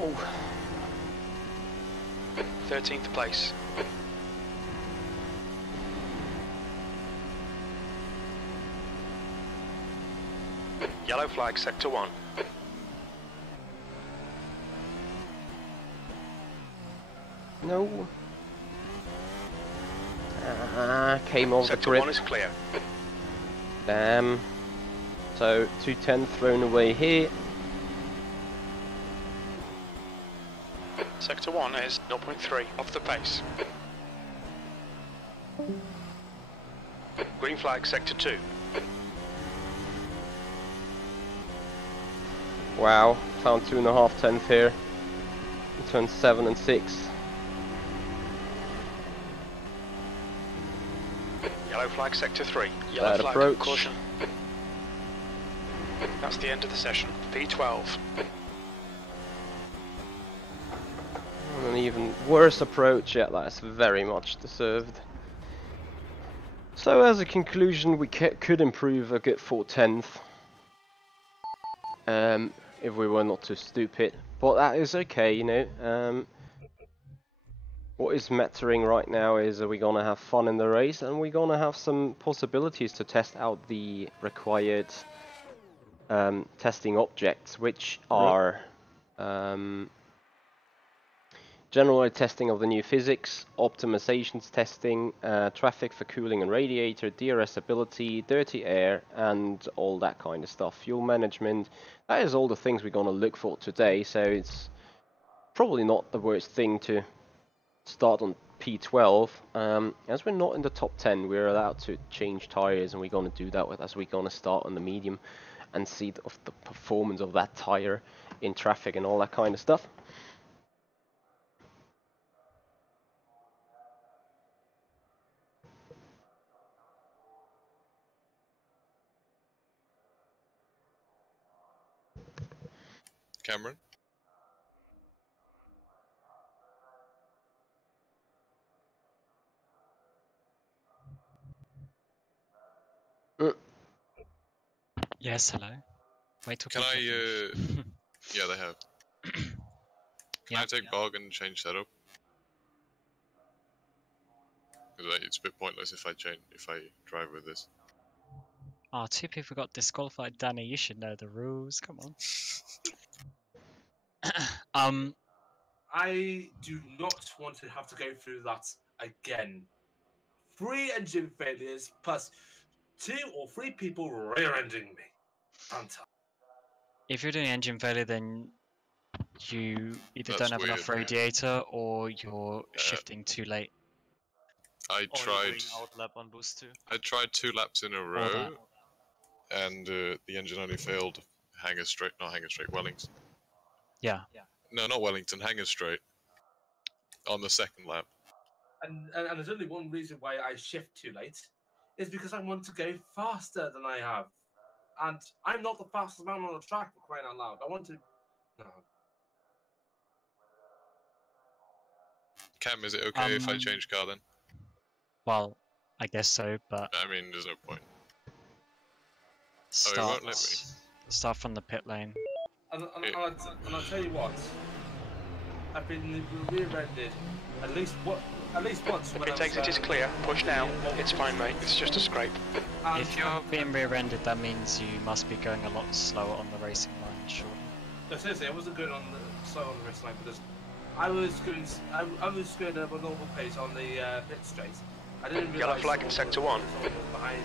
Oh. 13th place. Yellow flag, sector 1. No. Came over sector the grid. 1 is clear. Damn. So 210 thrown away here. Sector 1 is 0.3 off the pace. Green flag, sector 2. Wow, found 2.5 tenths here. Turned 7 and 6. Yellow flag, sector 3. Yellow Bad flag, approach. caution. That's the end of the session. P12. An even worse approach, yeah, that's very much deserved. So as a conclusion, we could improve a good 4 tenths. If we were not too stupid, but that is okay, you know. What is mattering right now is we're gonna have fun in the race, and we're gonna have some possibilities to test out the required testing objects, which are general testing of the new physics, optimisations testing, traffic for cooling and radiator, DRS ability, dirty air, and all that kind of stuff. Fuel management. That is all the things we're going to look for today, so it's probably not the worst thing to start on P12. As we're not in the top 10, we're allowed to change tyres, and we're going to do that as we're going to start on the medium and see the performance of that tyre in traffic and all that kind of stuff. Cameron? Yes, hello. Wait till Can I, people yeah, they have. Can I take Bog and change setup? Because it's a bit pointless if I drive with this. Oh, 2 people got disqualified, Danny. You should know the rules. Come on. I do not want to have to go through that again. 3 engine failures plus 2 or 3 people rear-ending me. Fantastic. If you're doing engine failure, then you either That's don't have enough weird. radiator or you're shifting too late. I tried. Outlap on boost too. I tried 2 laps in a row, and the engine only failed hanger straight, not hanger straight, Wellington. Yeah. No, not Wellington, hanger straight. On the 2nd lap. And there's only one reason why I shift too late, is because I want to go faster than I have. And I'm not the fastest man on the track, for crying out loud. I want to... No. Cam, is it okay if I change car then? Well, I guess so, but I mean, there's no point. start, Oh, he won't let me. Start from the pit lane. And I'll tell you what, I've been rear-ended at least once. The pit exit is clear. Push now. It's fine, mate. It's just a scrape. If you're being rear-ended, that means you must be going a lot slower on the racing line, surely. No, seriously, I wasn't going on the slow on the racing line because I was going at a normal pace on the pit straight. I didn't realise. Yellow flag in sector 1. Behind me,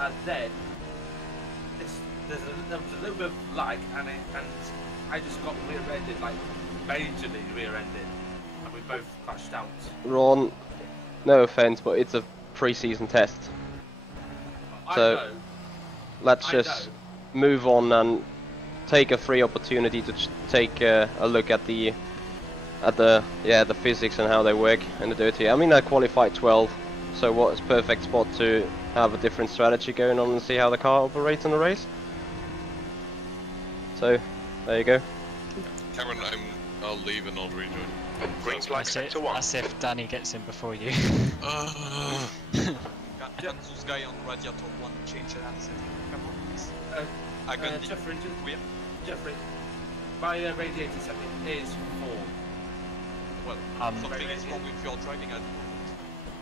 and then there was a little bit of lag, and I just got rear-ended, like majorly rear-ended, and we both crashed out. Ron, no offense, but it's a pre-season test. So let's just move on and take a free opportunity to take a look at the physics and how they work in the dirty. I mean, I qualified 12, so what is perfect spot to have a different strategy going on and see how the car operates in the race. So there you go. Cameron, I'll leave and I'll rejoin. Green flag sector 1. As if Danny gets in before you. Can this guy on radiator 1 change the setting? Come on, please. Jeffrey, my radiator setting is 4. Well, something is wrong with your driving at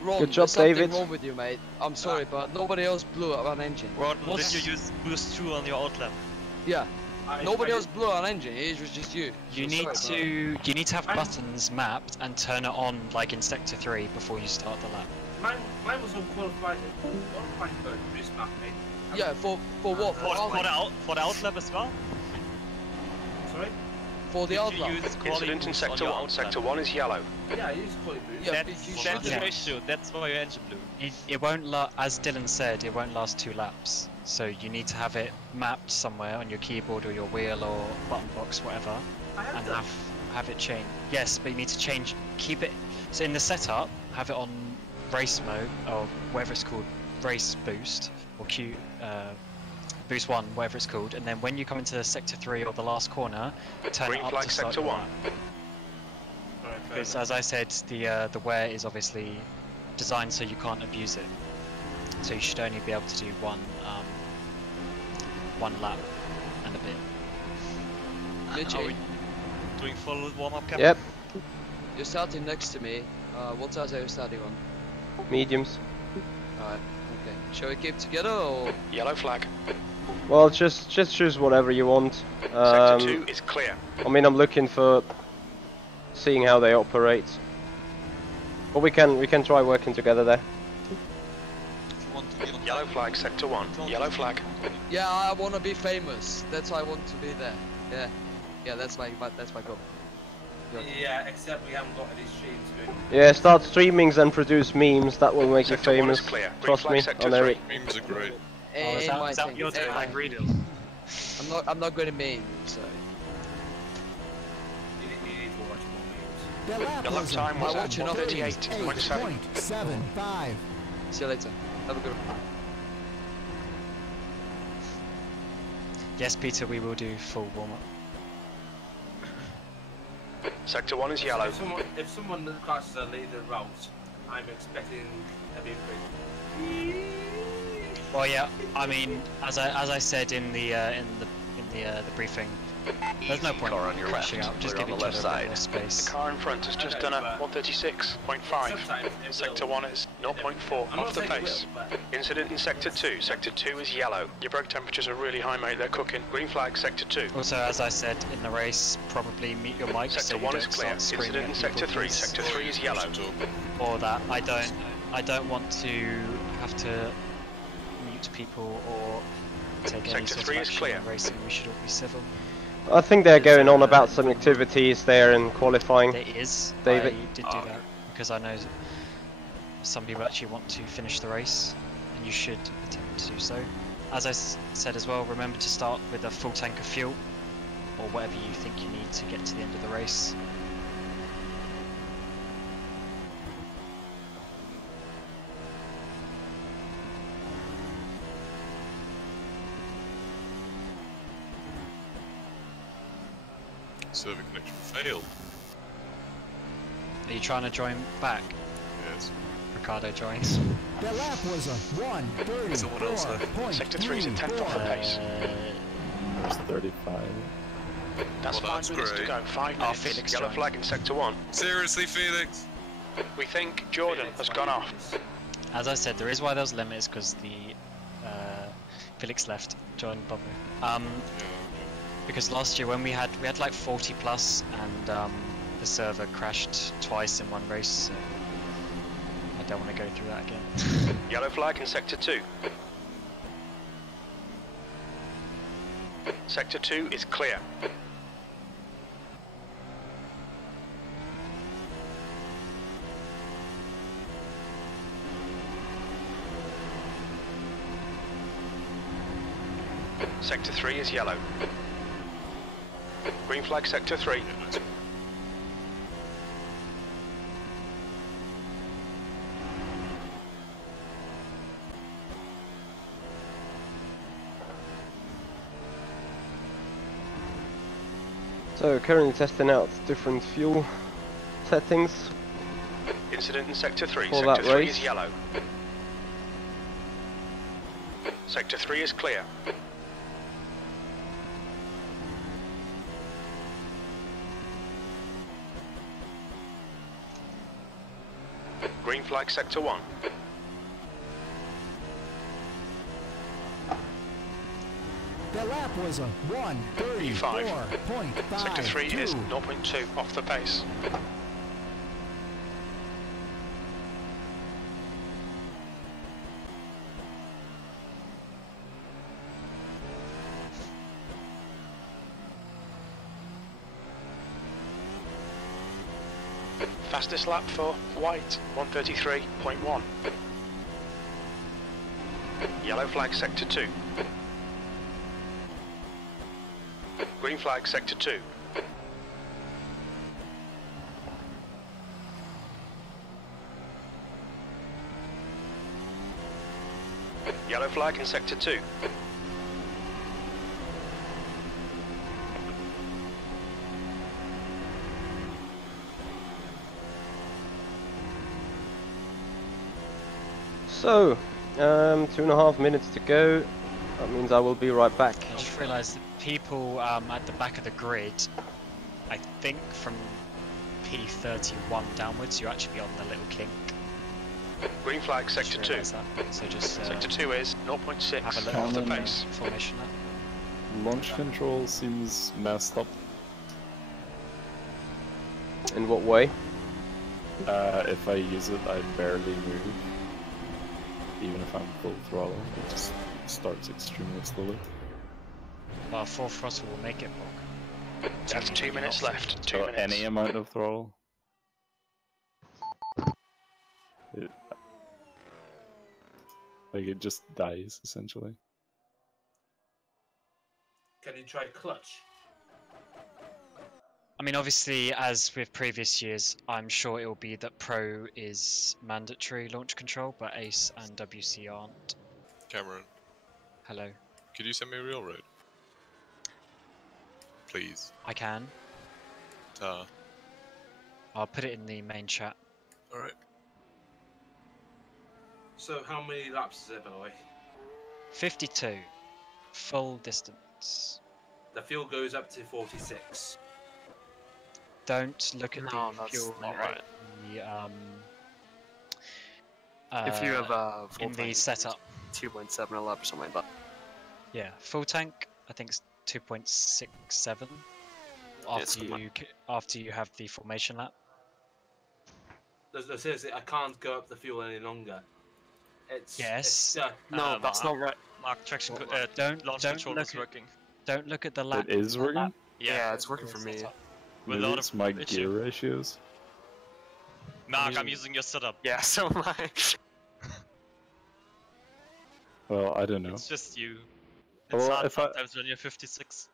Ron, good job, there's something David. wrong with you, mate. I'm sorry, but nobody else blew up an engine. Ron, did you use boost 2 on your outlap? Yeah. Nobody else blew an engine. It was just you. You need to have buttons mapped and turn it on like in sector 3 before you start the lap. Mine was on qualified for boost map, mate. Yeah, for what? For the outlap as well? Sorry? For the outlap. Incident in sector 1. Sector 1 is yellow. Yeah, I used quality boost. Yeah, That's the issue. That's why your engine blew. It won't as Dylan said, it won't last 2 laps. So you need to have it mapped somewhere on your keyboard or your wheel or button box, whatever, and have it change. Yes, but you need to keep it. So in the setup, have it on race mode or whatever it's called, race boost or boost 1, whatever it's called, and then when you come into sector 3 or the last corner, turn Green it up flag to start sector your 1. lap. Because as I said, the wear is obviously designed so you can't abuse it. So you should only be able to do one lap and a bit. Are we doing full warm-up, Captain? Yep. You're starting next to me. What tires are you starting on? Mediums. Alright, okay. Shall we keep together or? Yellow flag. Well, just choose whatever you want. Sector 2 is clear. I mean, I'm looking for seeing how they operate, but we can try working together there. Yellow flag sector 1. Yellow flag. Yeah, I want to be famous. That's why I want to be there. Yeah, that's my goal. Yeah, except we haven't got any streams going. Yeah, start streamings and produce memes. That will make Sector you 1 is famous. clear. Trust me, I know it. Memes are great. Is that your like reading? I'm not good at memes, so. You need to watch more memes. The The lap time was at watching off 1:38.7. 8.75. See you later. Have a good one. Yes, Peter, we will do full warm-up. Sector 1 is yellow. If someone crashes a leader route, I'm expecting a big thing. Well, yeah. I mean, as I said in the briefing, there's no point car on your crashing left, out. Just clear give on each the other left a bit side. more space. The car in front has just done a 136.5. Sector 1 is 0.4 off the pace. Incident in Sector 2. Sector 2 is yellow. Your brake temperatures are really high, mate. They're cooking. Green flag, Sector 2. Also, as I said in the race, probably mute your mic so Sector you 1 don't is clear. start screaming Incident in at Sector people, 3. please. Sector 3 is yellow. Or that I don't want to have to mute people or take any Sector sort 3 of is action clear. in racing, we should all be civil. I think they're going on about some activities there in qualifying. There is. David. I did do that because I know some people actually want to finish the race, and you should attempt to do so. As I said as well, remember to start with a full tank of fuel, or whatever you think you need to get to the end of the race. Server connection failed. Are you trying to join back? Yes. Ricardo joins. The lap was a 1:34.3. Someone else there. Sector 3 is a 10th off the pace. There's 35. That's Well, 5 minutes to great. go. 5 minutes. Felix Yellow joined. flag in Sector 1. Seriously, Felix? We think Jordan has gone off. As I said, the reason why there was limit is because the Felix left, joined Bobo. Because last year when we had like 40 plus, and the server crashed twice in one race, so I don't want to go through that again. Yellow flag in Sector 2. Sector 2 is clear. Sector 3 is yellow. Green flag Sector 3. So currently testing out different fuel settings. Incident in Sector 3. For Sector that 3 race. is yellow. Sector 3 is clear. Green flag Sector 1. The lap was a 1:34.5. Sector 3 is 0.2 off the pace. Fastest lap for white, 133.1. Yellow flag Sector 2. Green flag Sector 2. Yellow flag in Sector 2. So, 2.5 minutes to go. That means I will be right back. I just realised that people at the back of the grid, I think from P31 downwards, you actually be on the little kink. Green flag Sector 2. That. So just Sector 2 is 0.6 have a look off the at the pace. formation lap. Launch control seems messed up. In what way? If I use it, I barely move. Even if I'm full throttle, it just starts extremely slowly. Well, full throttle will make it bog. That's 2 minutes left. 2 So minutes. any amount of throttle. Like it just dies essentially. Can you try clutch? I mean, obviously, as with previous years, I'm sure it will be that Pro is mandatory launch control, but Ace and WC aren't. Cameron, Hello. could you send me a real road? Please. I can. I'll put it in the main chat. Alright. So how many laps is it, by the way? 52. Full distance. The fuel goes up to 46. Don't look at No, the that's fuel not right. If you have full in the tank, setup. 2.7 a lap or something like that. Yeah, full tank. I think it's 2.67. After you have the formation lap. Seriously, I can't go up the fuel any longer. It's Yes. No, that's not right. Mark, traction. Don't launch don't control look is at, working. Don't look at the lap. It is working? Yeah, it's working for me. With Maybe a lot it's of my issue. gear ratios. Mark, I'm using your setup. Yeah, so am I. Well, I don't know. It's just you. It's Well, hard if I sometimes when you're 56.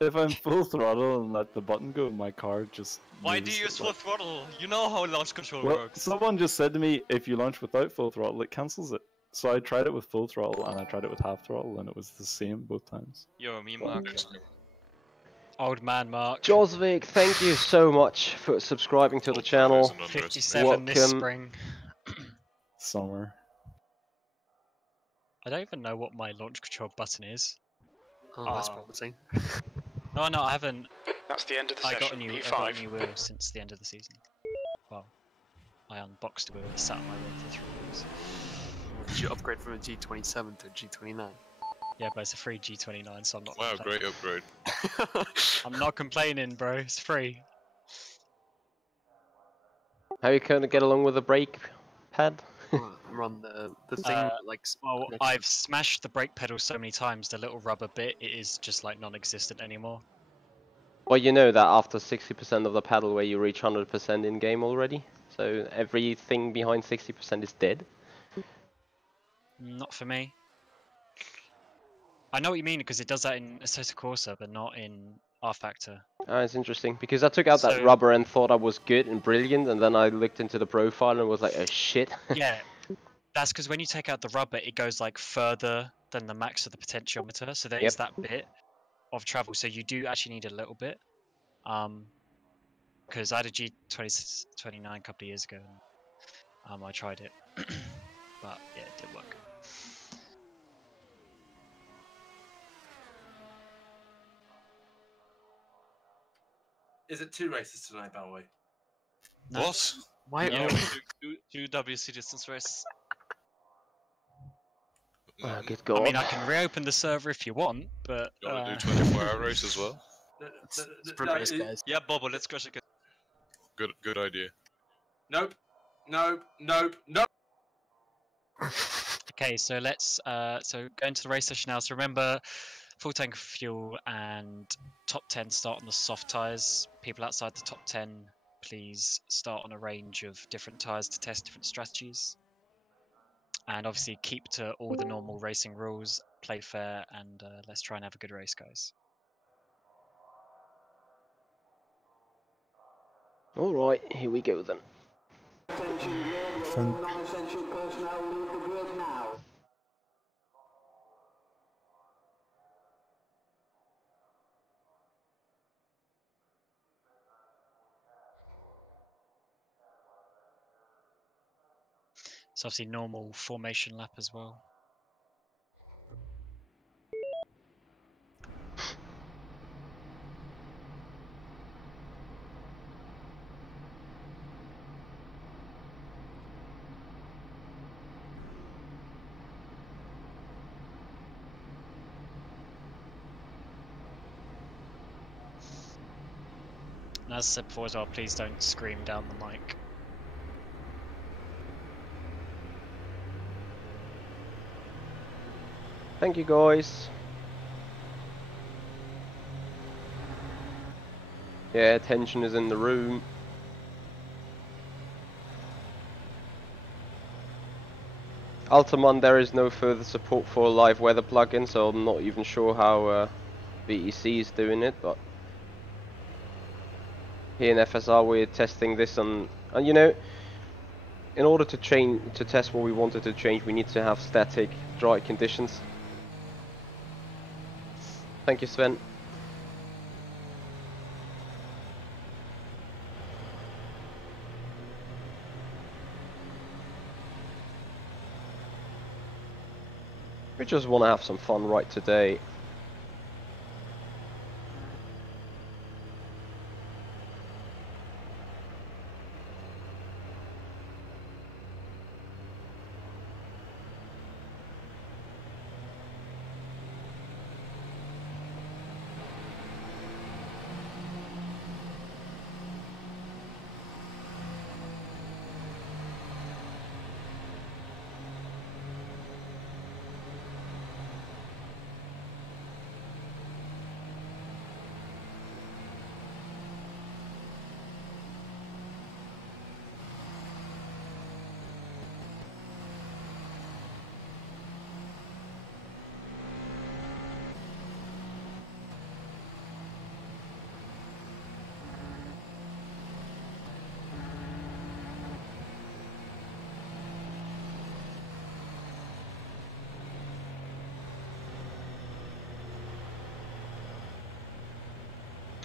if I'm full throttle and let the button go, my car just. Why do moves you use like- full throttle? You know how launch control Well, works. someone just said to me, if you launch without full throttle, it cancels it. So I tried it with full throttle and I tried it with half throttle, and it was the same both times. You're a meme, Mark. Old man Mark. Josvik, thank you so much for subscribing to the channel. 57 this Welcome. spring. Summer. I don't even know what my launch control button is. Oh, that's promising. No, I haven't. That's the end of the I got a session. new P5. wheel since the end of the season. Well, I unboxed a wheel and sat on my wheel for 3 years. Did you upgrade from a G27 to a G29? Yeah, but it's a free G29, so I'm not. Wow, complaining. great upgrade. I'm not complaining, bro. It's free. How are you going to get along with the brake pad? Run the thing like. Well, I've smashed the brake pedal so many times, the little rubber bit, it is just like non-existent anymore. Well, you know that after 60% of the paddle where you reach 100% in game already, so everything behind 60% is dead. Not for me. I know what you mean because it does that in Assetto Corsa, but not in rFactor. It's interesting because I took out that rubber and thought I was good and brilliant, and then I looked into the profile and was like, oh shit. Yeah, that's because when you take out the rubber, it goes like further than the max of the potentiometer, so there is that bit of travel. So you do actually need a little bit. Because I had a G29 a couple of years ago, and I tried it, but yeah, it didn't work. Is it 2 races tonight, by the way? No. What? Why? Yeah, two WC distance races. Oh, good God. I mean, I can reopen the server if you want, but... You want to do 24-hour race as well? It's for race, guys. Yeah, Bobo, let's crush it. Good idea. Nope. Nope. Nope. Nope. Okay, so let's so go into the race session now. So remember, full tank of fuel and top 10 start on the soft tyres. People outside the top 10, please start on a range of different tyres to test different strategies. And obviously keep to all the normal racing rules, play fair, and let's try and have a good race, guys. Alright, here we go then. Non-essential personnel leave the grid now. It's obviously normal formation lap as well. And as I said before as well, please don't scream down the mic. Thank you, guys. Yeah, tension is in the room. Altamont, there is no further support for a live weather plugin, so I'm not even sure how VEC is doing it, but here in FSR we're testing this on, and you know, in order to test what we wanted to change, we need to have static dry conditions. Thank you, Sven. We just want to have some fun right today.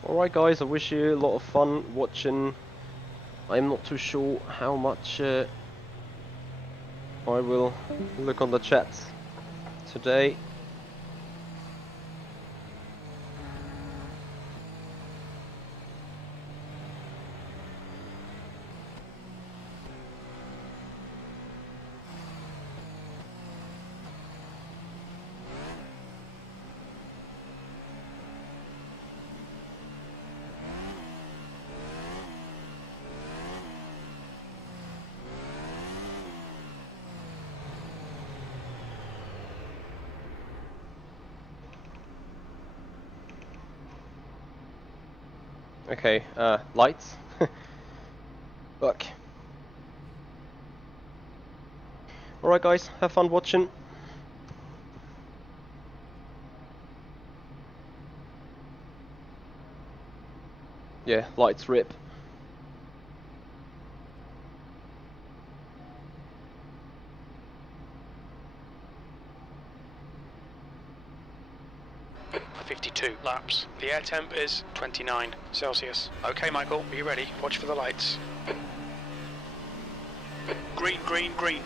Alright guys, I wish you a lot of fun watching. I'm not too sure how much I will look on the chat today. Okay, lights. Look. Alright guys, have fun watching. Yeah, lights rip. .52 laps. The air temp is 29 Celsius. Okay, Michael, are you ready? Watch for the lights. Green, green, green.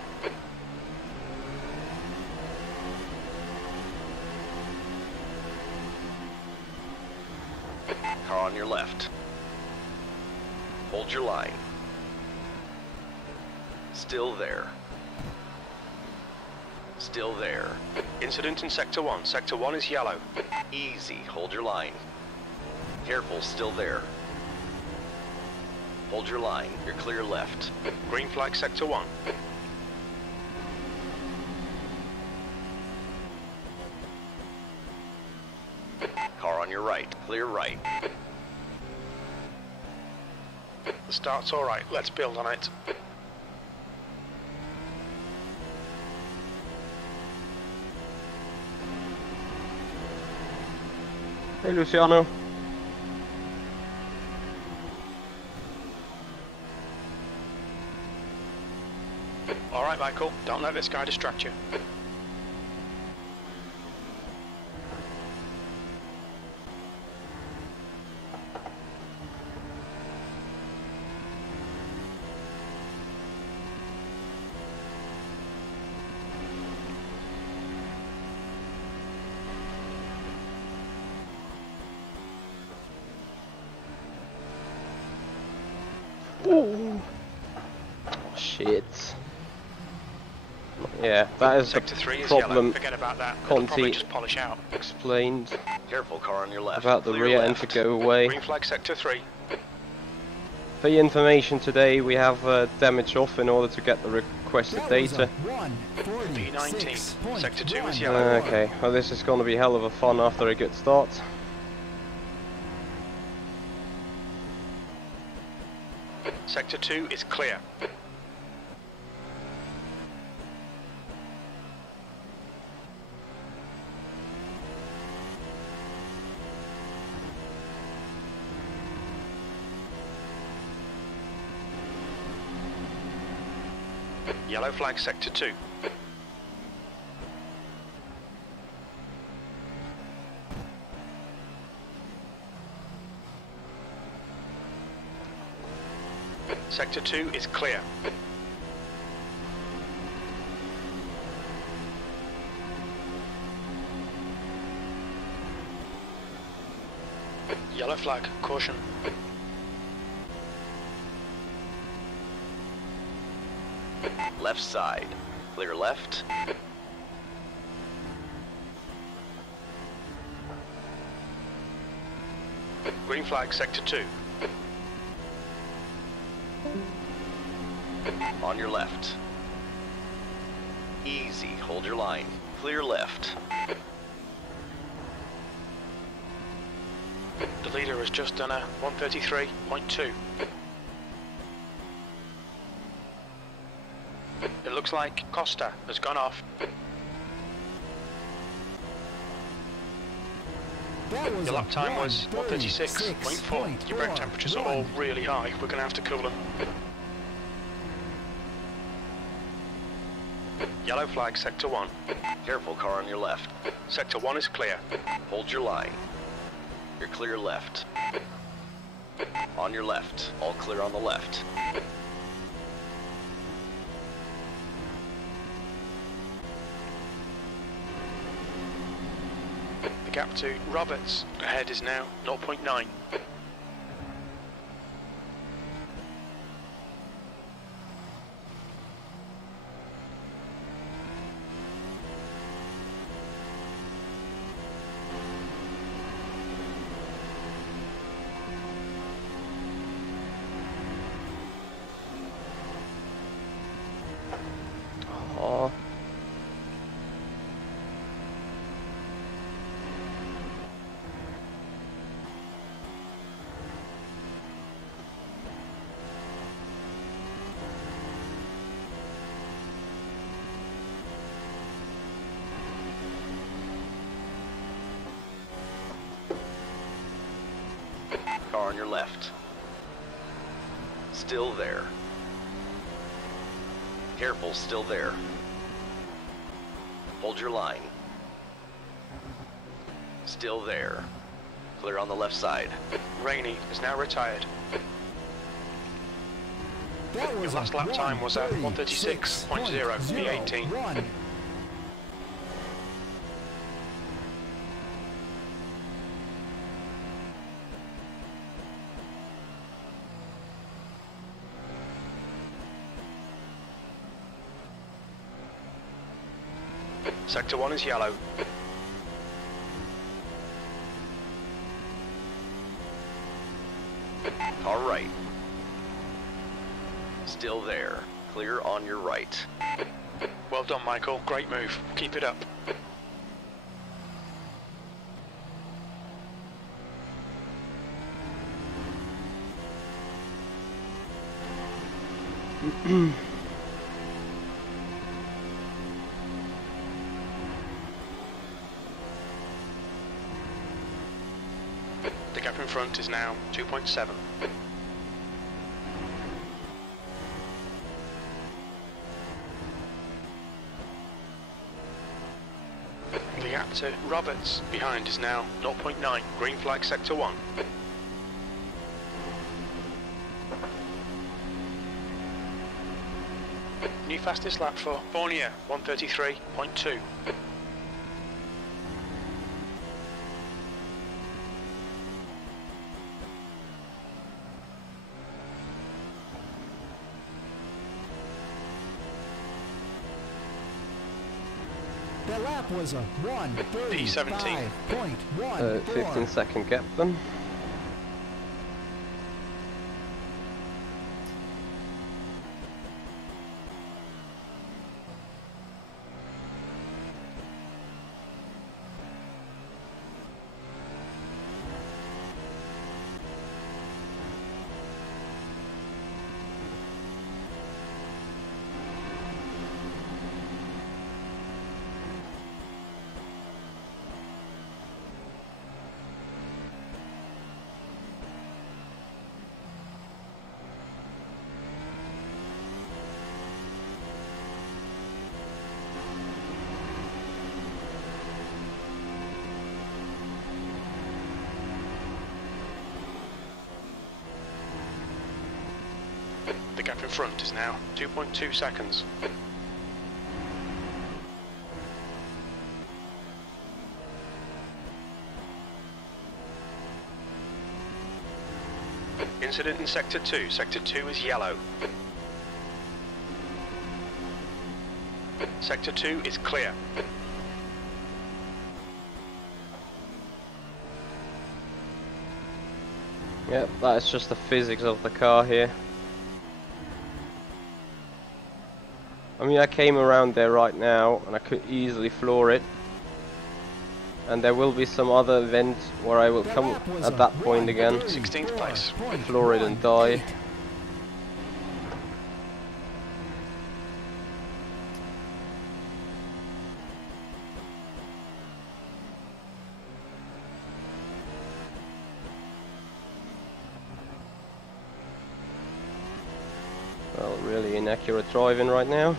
Car on your left. Hold your line. Still there. Still there. Incident in Sector 1. Sector 1 is yellow. Easy, hold your line. Careful, still there. Hold your line, you're clear left. Green flag Sector 1. Car on your right, clear right. The start's alright, let's build on it. Hey Luciano. Alright Michael, don't let this guy distract you. Ooh. Oh, shit. Yeah, that is Sector the 3 is problem. yellow. Forget about that. It'll probably Conti just polish out. explained Careful, car on your left. about the clear rear left. end to go away. Green flag Sector 3. For your information, today we have damage off in order to get the requested data. B19. Sector 2 is yellow. Okay, well this is going to be hell of a fun after a good start. Sector 2 is clear. Yellow flag Sector 2. Sector 2 is clear. Yellow flag, caution. Left side, clear left. Green flag Sector 2. On your left. Easy, hold your line. Clear left. The leader has just done a 133.2. It looks like Costa has gone off. Your lap time was 136.4. Your brake temperatures are all really high. We're going to have to cool them. Yellow flag Sector 1. Careful, car on your left. Sector 1 is clear. Hold your line. You're clear left. On your left. All clear on the left. The gap to Roberts ahead is now 0.9. Oh. Car on your left. Still there. Careful, still there. Hold your line. Still there. Clear on the left side. Rainey is now retired. Your last lap time was at 136.0 V18. Sector 1 is yellow. All right. Still there. Clear on your right. Well done, Michael. Great move. Keep it up. The gap in front is now 2.7. The gap to Roberts behind is now 0.9. Green flag sector 1. New fastest lap for Fournier, 133.2. The lap was a 1:35.1. 15-second gap then. The gap in front is now 2.2 seconds. Incident in Sector 2. Sector 2 is yellow. Sector 2 is clear. Yep, that is just the physics of the car here. I mean, I came around there right now and I could easily floor it. And there will be some other event where I will come at that point again. 16th place. Floor it and die. Well, really inaccurate driving right now.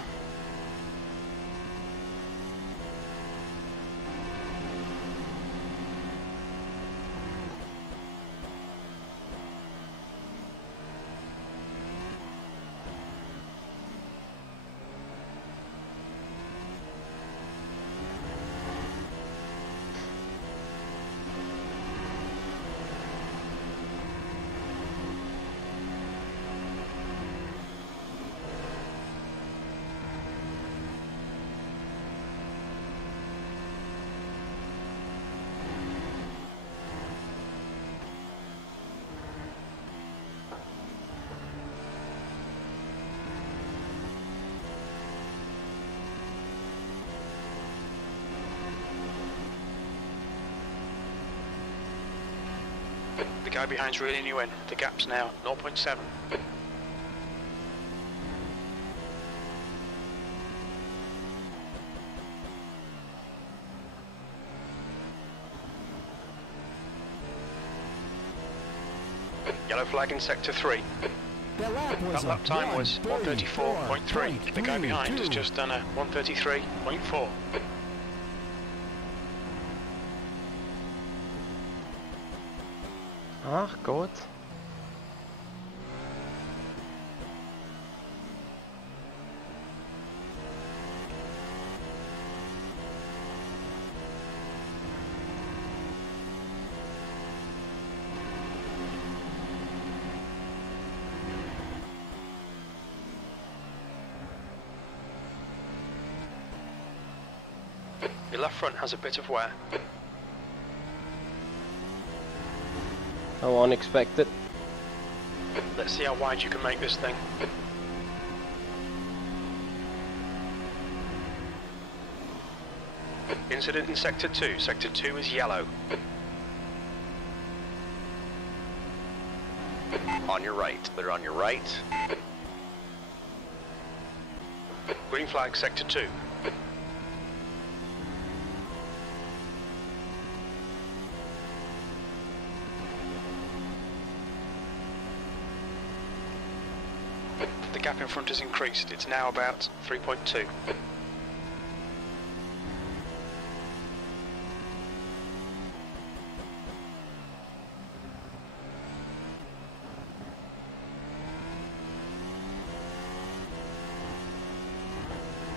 guy behind's reeling you in. The gap's now 0.7. Yellow flag in sector 3. That lap time was 1:34.3. The guy behind has just done a 1:33.4. Ach Gott. Your left front has a bit of wear. How unexpected. Let's see how wide you can make this thing. Incident in sector 2. Sector 2 is yellow. On your right. Clear on your right. Green flag sector 2. The gap in front has increased. It's now about 3.2.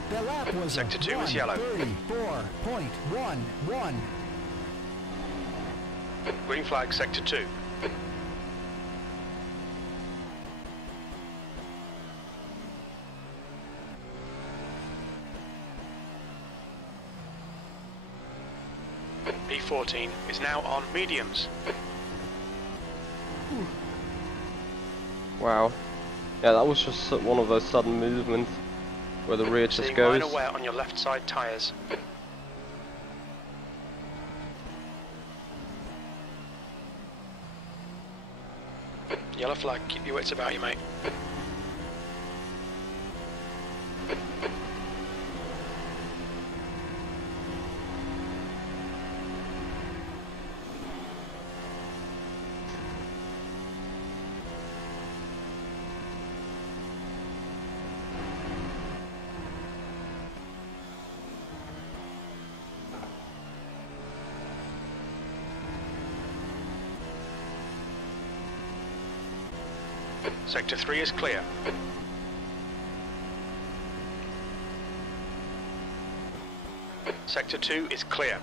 The lap was Sector 2 is yellow. 34.11. Green flag sector 2. P14 is now on mediums. Wow. Yeah, that was just one of those sudden movements where the rear just Seeing goes. minor wear on your left side tyres. Yellow flag, keep your wits about you, mate. Sector 3 is clear. Sector 2 is clear.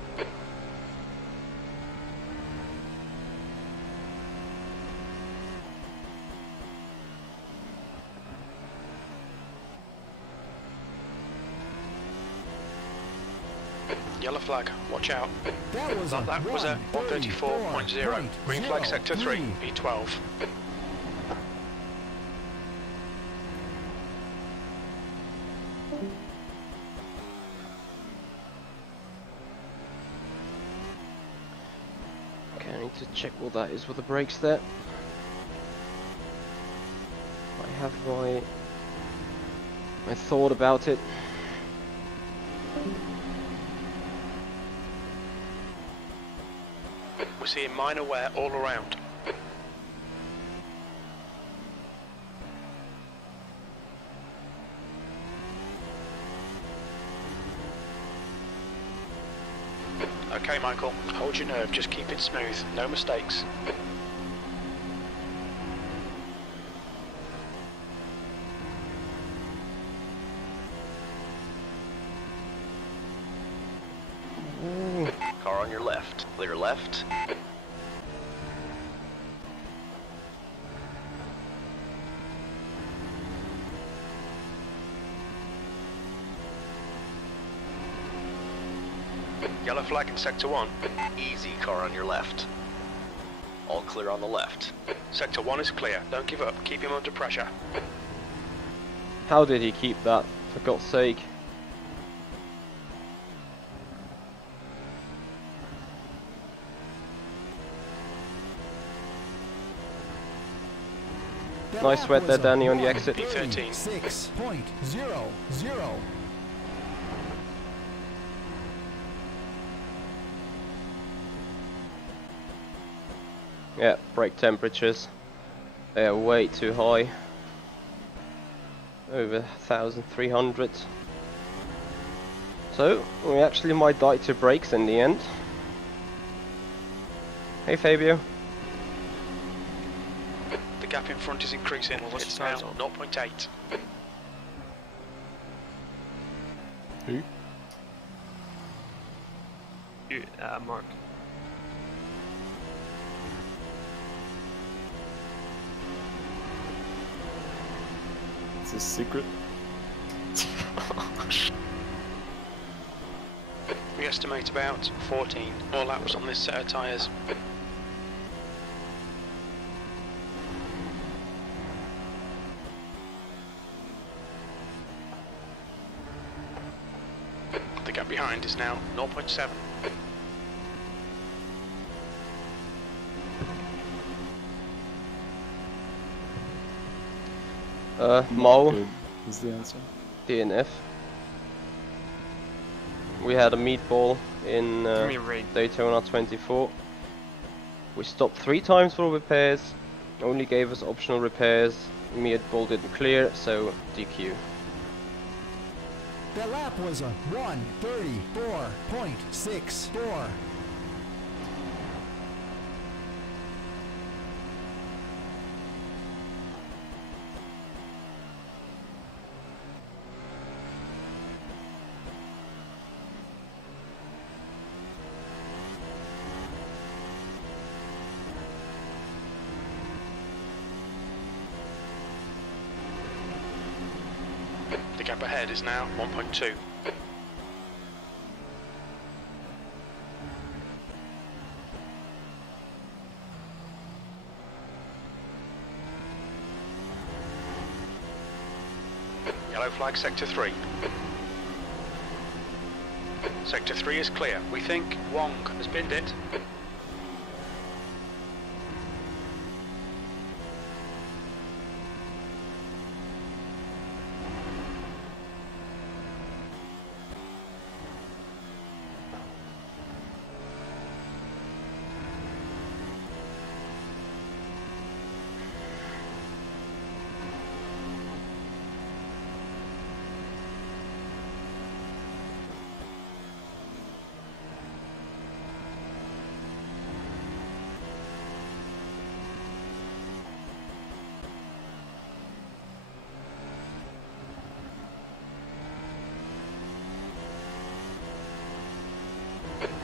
Yellow flag, watch out. That was That was a 134.0. Green flag sector 3, P12. Okay, I need to check what that is with the brakes there. I have my thought about it. We're seeing minor wear all around. Okay, Michael, hold your nerve, just keep it smooth, no mistakes. Car on your left. Clear left. Yellow flag in sector 1. Easy, car on your left. All clear on the left. Sector 1 is clear, don't give up, keep him under pressure. How did he keep that, for God's sake? Nice sweat there, Danny, on the exit. P13. 6.00. Yeah, brake temperatures. They are way too high. Over 1,300. So, we actually might die to brakes in the end. Hey Fabio. The gap in front is increasing. It's now 0.8. Who? You, Mark. It's a secret. We estimate about 14 more laps on this set of tyres. The gap behind is now 0.7. Mo. Good is the answer. DNF. We had a meatball in Give me a raid. Daytona 24. We stopped 3 times for repairs, only gave us optional repairs. Meatball didn't clear, so DQ. The lap was a 1:34.64. The gap ahead is now 1.2. Yellow flag sector 3. Sector 3 is clear. We think Wong has binned it.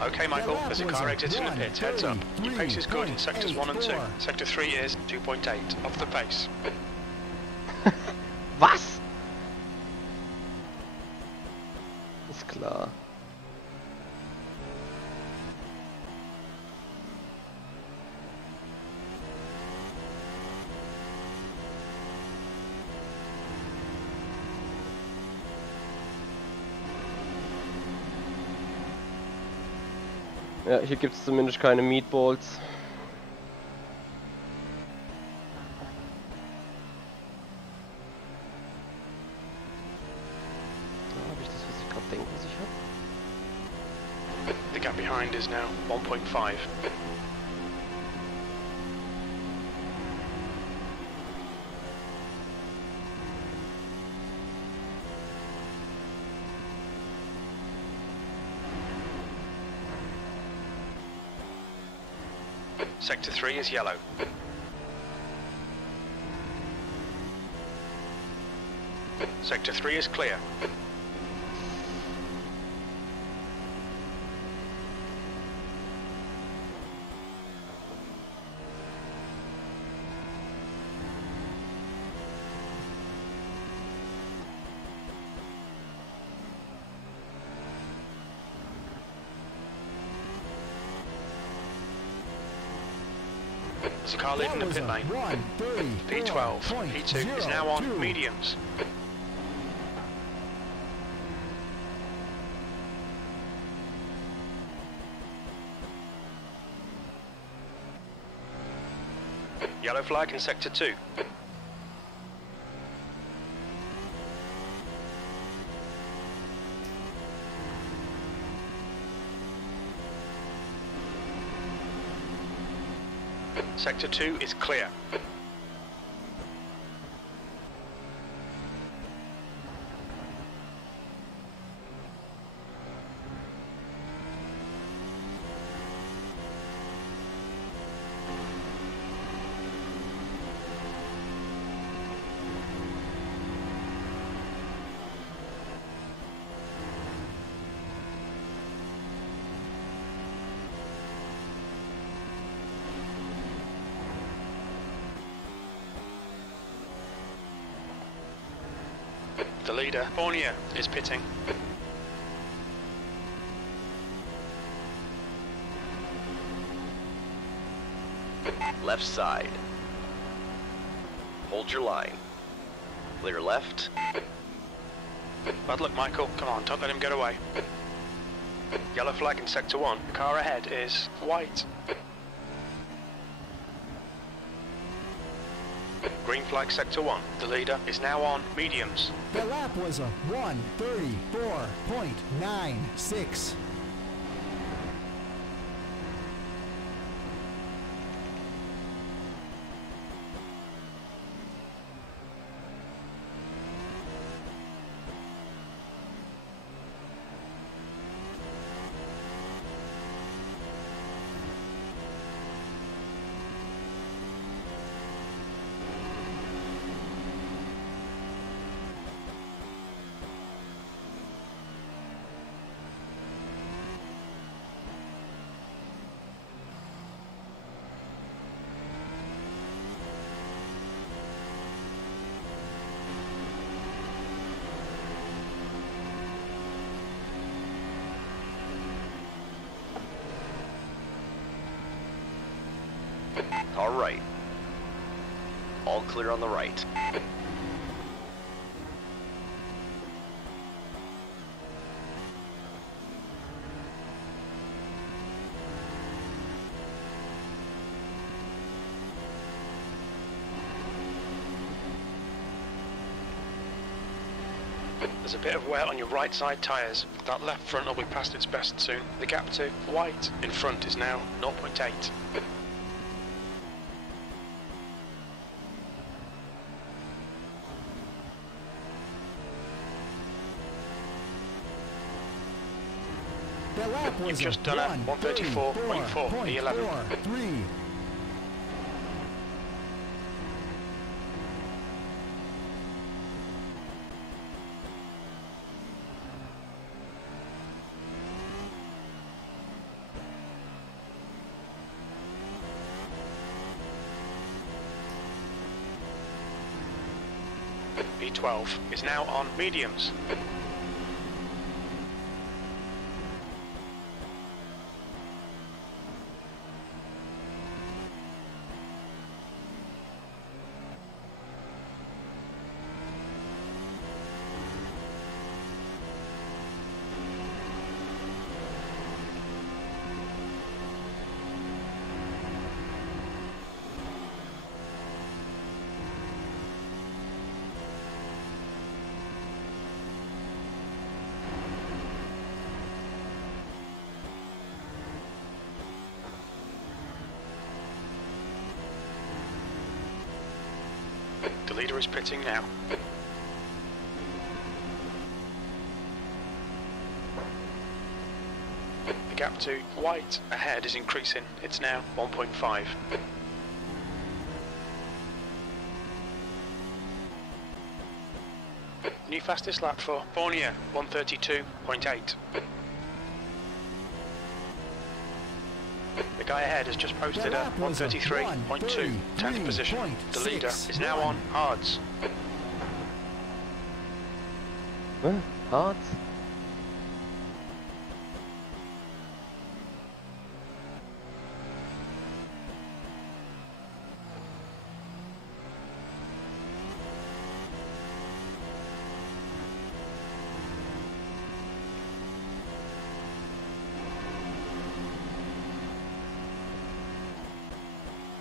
Okay, Michael, there's a car exiting the pit, heads up. Your pace is good in sectors 1 and 2. Sector 3 is 2.8, off the pace. Was? Ist klar. Ja, hier gibt es zumindest keine Meatballs. Habe ich das, was ich gerade denke, was ich habe? The gap behind is now 1.5. Sector 3 is yellow. Sector 3 is clear. There's a car leaving the pit lane. P12. P2 is now on mediums. Yellow flag in sector 2. Sector 2 is clear. The leader, Fournier, is pitting. Left side. Hold your line. Clear left. Bad luck, Michael. Come on, don't let him get away. Yellow flag in Sector 1. The car ahead is white. Green flag Sector 1. The leader is now on mediums. The lap was a 1:34.96. Car right. All clear on the right. There's a bit of wear on your right side tyres. That left front will be past its best soon. The gap to white in front is now 0.8. The lap was You've just done a 1:34.4 E11. 1:34.43. B12 is now on mediums. The leader is pitting now. The gap to white ahead is increasing. It's now 1.5. New fastest lap for Fournier, 1:32.8. The guy ahead has just posted a 1:33.2, 10th position. The leader is now on hards. Hards?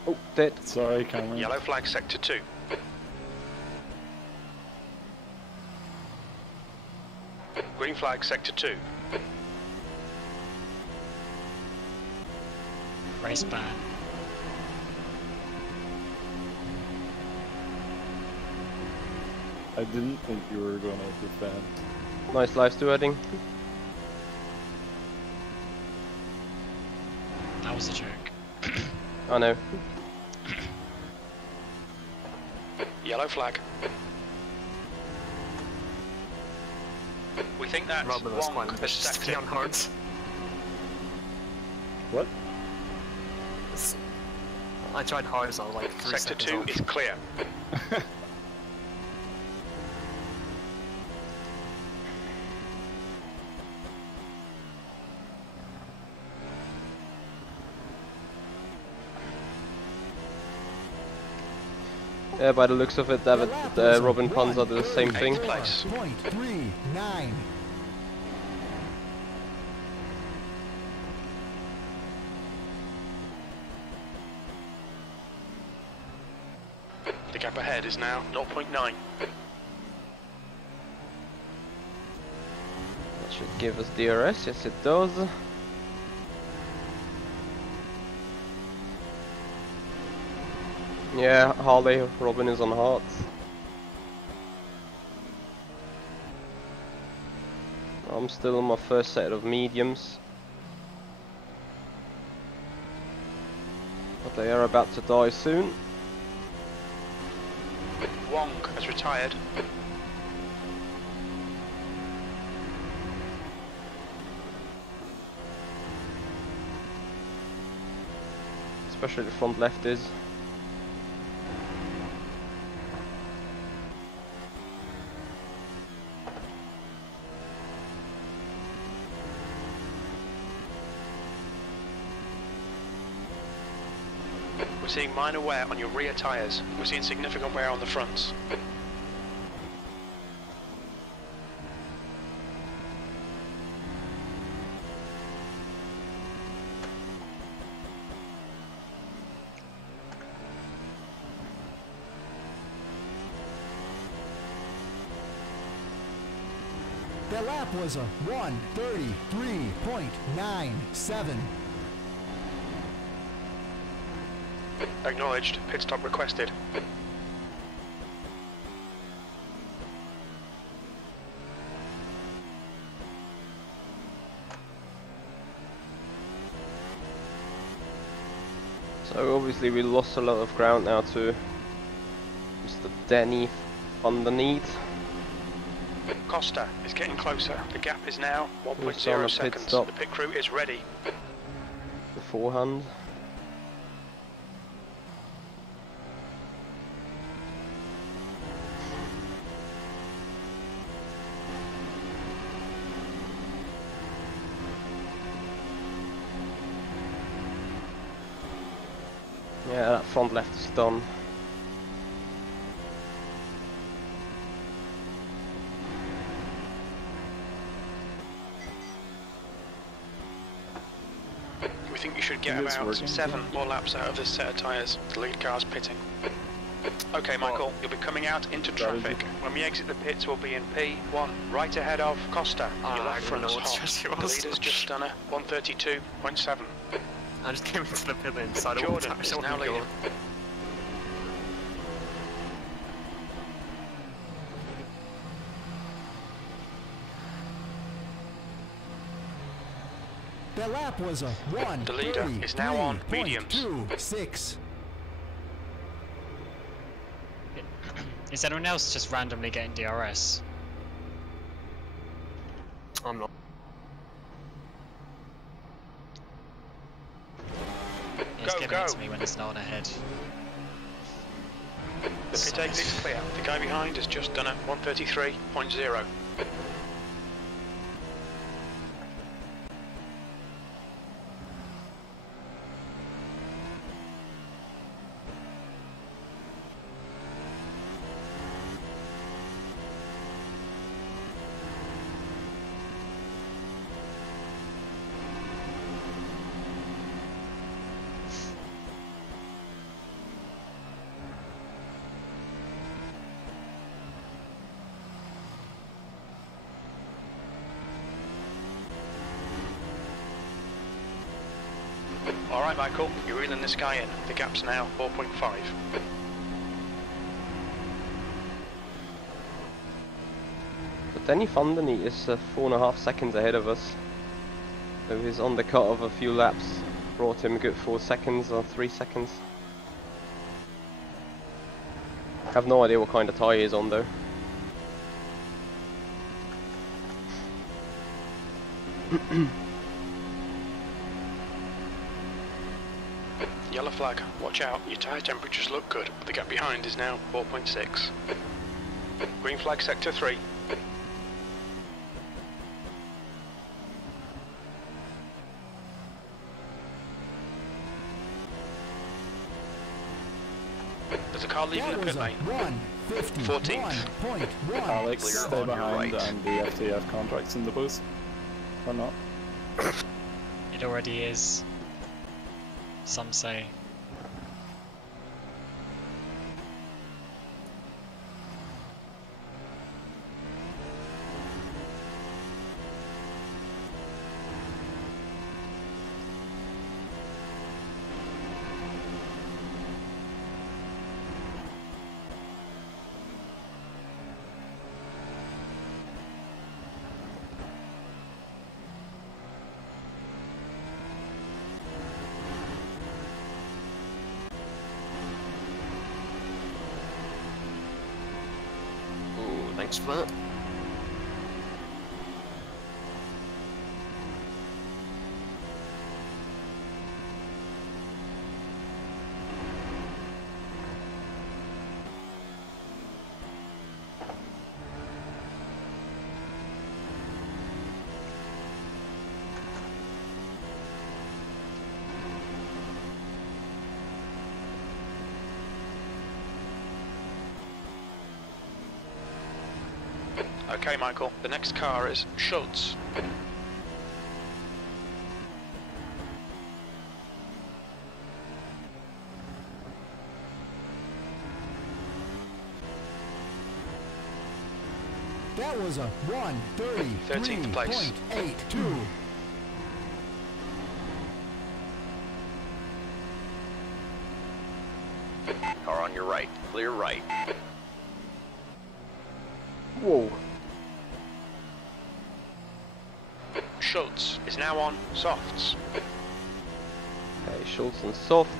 Oh, dead. Sorry, Cameron. Yellow flag Sector 2. Green flag Sector 2. Race ban. I didn't think you were gonna defend. Nice live stewarding. That was a joke. I know. Yellow flag. We think that Robin was quite Wong has ambitious to stacked be it. on hards. What? I tried hards, I was like 3 Sector seconds 2 off. is clear. Yeah, by the looks of it, David, Robin Panzer did the same thing. Place. 0.39. The gap ahead is now 0.9. That should give us DRS, yes it does. Yeah, Harley, Robin is on hearts. I'm still on my first set of mediums. But they are about to die soon. Wong has retired. Especially the front left is. We're seeing minor wear on your rear tyres. We're seeing significant wear on the fronts. The lap was a 1:33.97. Acknowledged. Pit stop requested. So obviously we lost a lot of ground now to Mr. Denny van der Niet. Costa is getting closer. The gap is now We've done a 1.0 pit seconds. stop. The pit crew is ready. Beforehand. Yeah, that front left is done. We think you should get Is this about working? 7 more laps out of this set of tyres. The lead car's pitting. Okay, Michael, you'll be coming out into traffic. When we exit the pits, we'll be in P1, right ahead of Costa. Your I left didn't front know is what hot. stress it The was. leader's just done a 132.7. I just came into the pit lane, decided what Jordan time is I now wanted to go. leading. The lap was a The leader is now on mediums. 1:33.26. Is anyone else just randomly getting DRS? I'm not. It's Go, giving go. it to me when there's no one ahead. The pit exit is clear. The guy behind has just done a 133.0. Alright, Michael, you're reeling this guy in. The gap's now 4.5. Danny Vandeney is 4.5 seconds ahead of us. So his undercut of a few laps brought him a good 4 seconds or 3 seconds. I have no idea what kind of tyre he is on though. Yellow flag, watch out, your tyre temperatures look good. The gap behind is now 4.6. Green flag sector 3. There's a car leaving the pit lane. 14th. Alex, stay behind and the FTF contracts in the boost. Or not? It already is. Some say. Thanks for that. Okay, Michael, the next car is Schultz. That was a 13th place. 1:30.82. Car on your right, clear right. Whoa. Schultz is now on softs. Okay, Schultz on softs.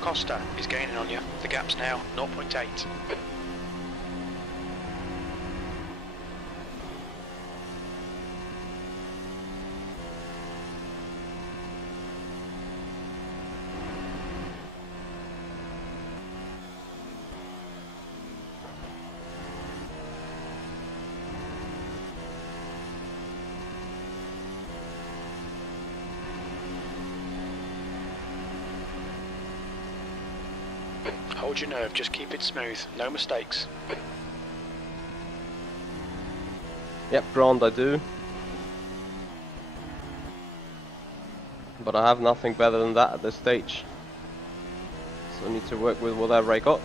Costa is gaining on you. The gap's now 0.8. Hold your nerve, just keep it smooth, no mistakes. Yep, Grand I do. But I have nothing better than that at this stage. So I need to work with whatever I got.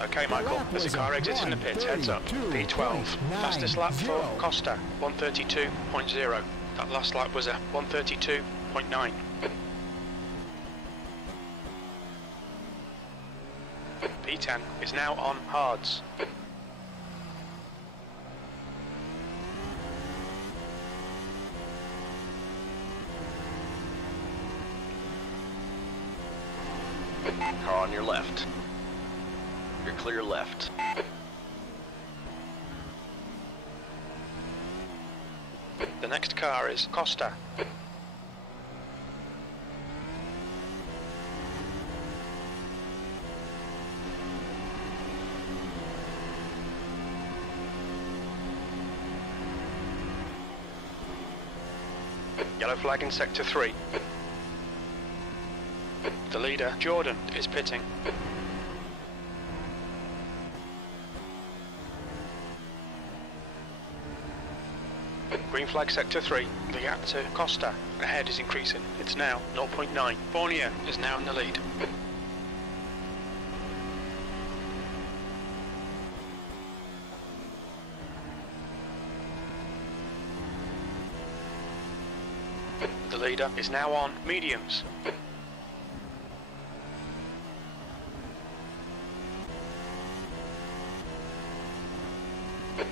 Okay, Michael, there's a car exiting the pit, heads up. P12. Fastest lap for Costa, 132.0. That last lap was a 132.9. P10 is now on hards. Car on your left. You're clear left. The next car is Costa. Yellow flag in sector 3. The leader, Jordan, is pitting. Green flag sector 3. The gap to Costa ahead is increasing. It's now 0.9. Fournier is now in the lead. The leader is now on mediums.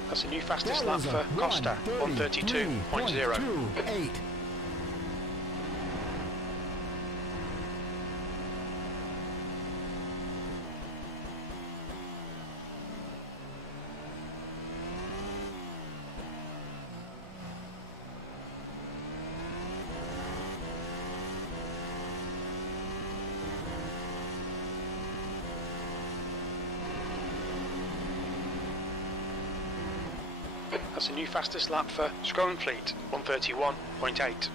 That's a new fastest lap for Costa, 1:32.0. That's a new fastest lap for Fleet, 1:31.8.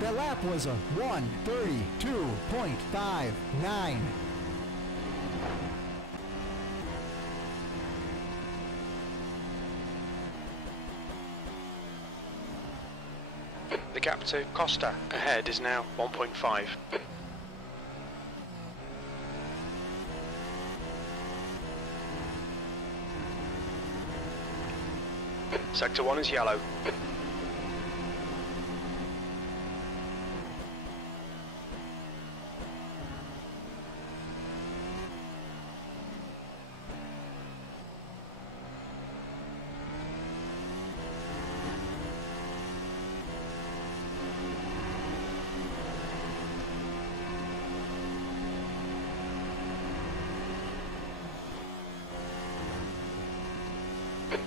That lap was a 1:32.59. The gap to Costa ahead is now 1.5. Sector 1 is yellow.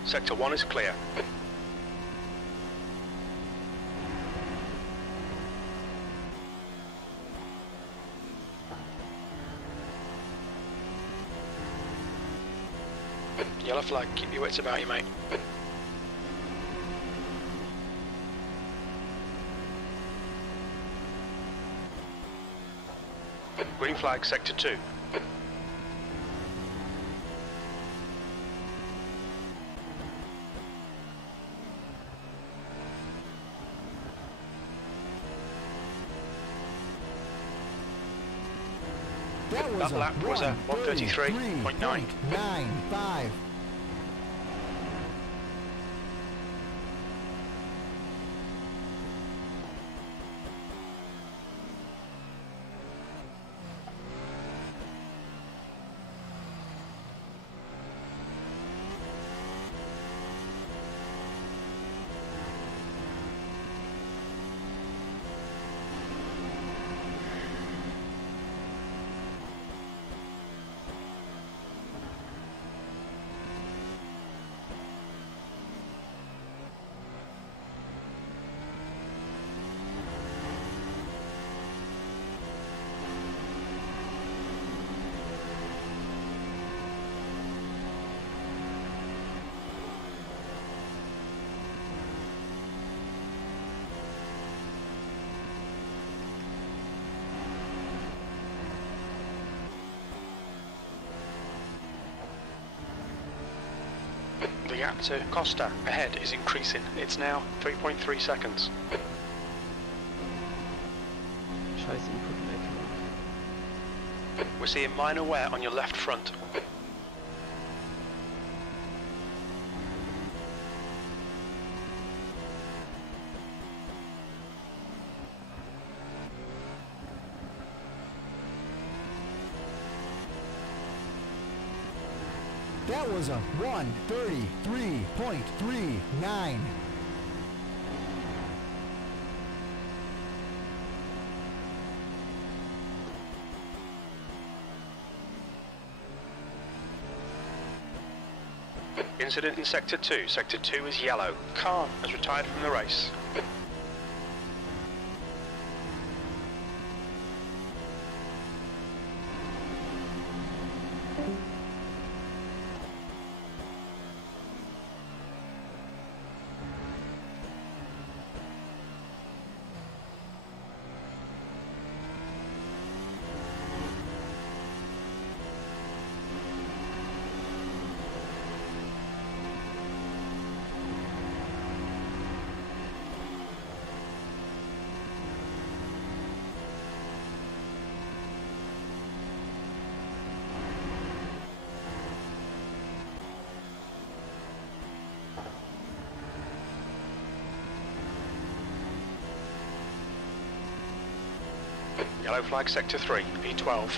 Sector 1 is clear. Yellow flag, keep your wits about you, mate. Green flag, Sector 2. That lap was a 1:33.9. The gap to Costa ahead is increasing. It's now 3.3 seconds. We're seeing minor wear on your left front. That was a 1:33.39. Incident in Sector 2. Sector 2 is yellow. Khan has retired from the race. Yellow flag Sector 3, P12.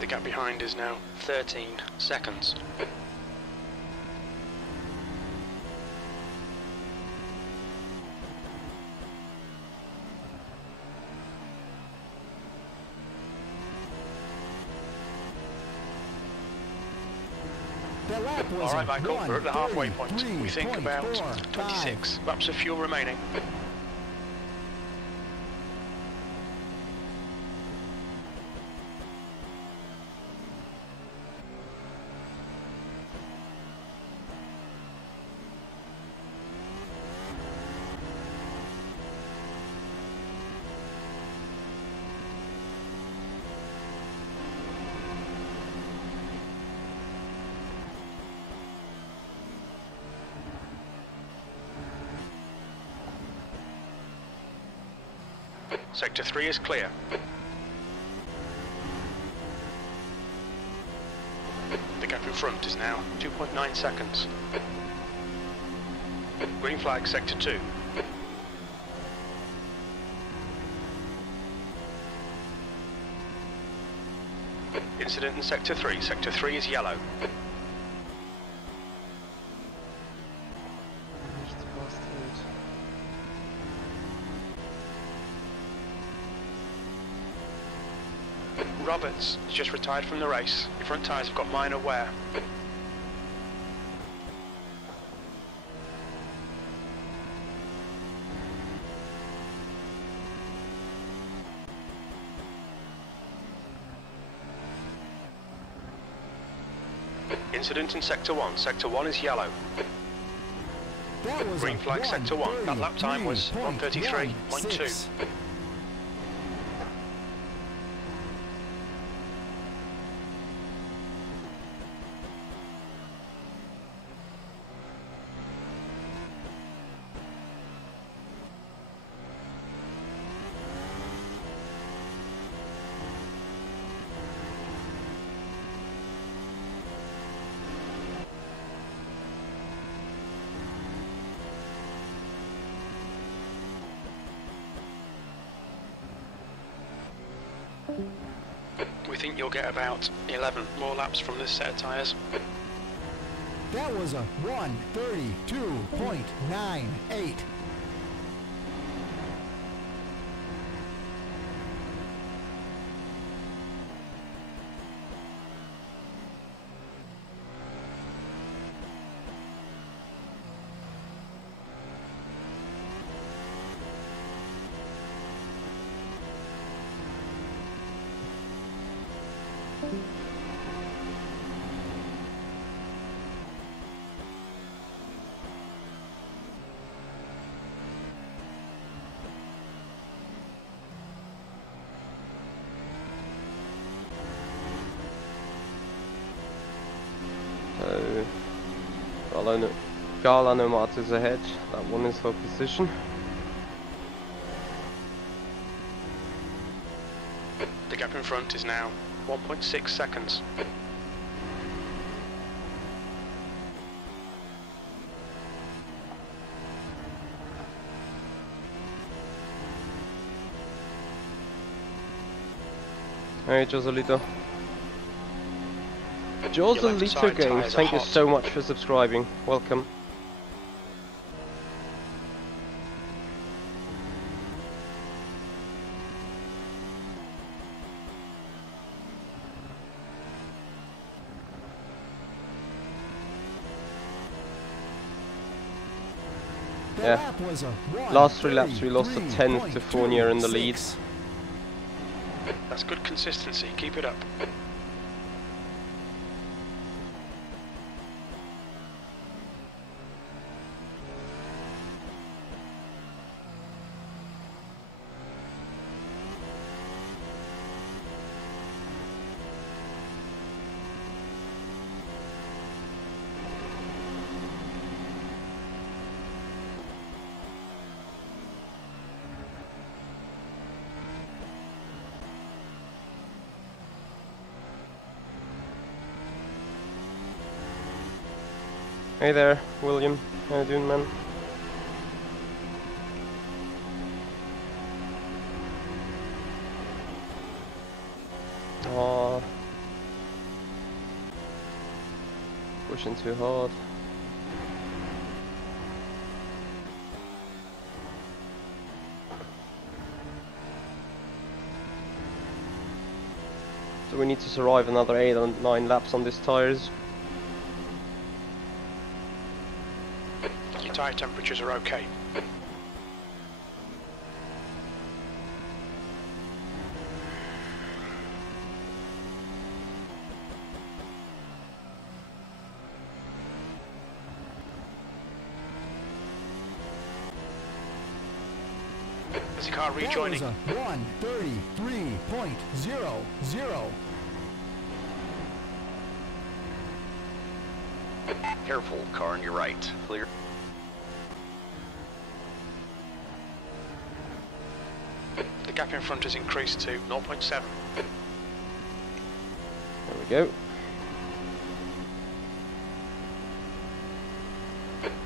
The gap behind is now 13 seconds. That lap was Alright Michael, we're at the halfway point. We think about 1:30.45. 26 laps of fuel remaining. Sector 3 is clear. The gap in front is now 2.9 seconds. Green flag Sector 2. Incident in Sector 3. Sector 3 is yellow. Roberts has just retired from the race. Your front tyres have got minor wear. Incident in Sector 1. Sector 1 is yellow. That was Green flag Sector 1. That lap time was 1:33.2. 1:33.6. We think you'll get about 11 more laps from this set of tyres. That was a 1:32.98. So, Garlano Mart is ahead. That one is for position. The gap in front is now 1.6 seconds. Hey, Joselito. Joselito Games, thank you so much for subscribing. Welcome. That Yeah. lap was a Last 3 laps we lost a 10th to 1:33.26. Fournier in the lead. That's good consistency. Keep it up. Hey there, William. How you doing, man? Aww. Pushing too hard. So we need to survive another 8 or 9 laps on these tires. Your tyre temperatures are okay. There's a car rejoining. That was a 1:33.00. Careful, car on your right. Clear. The gap in front has increased to 0.7. There we go.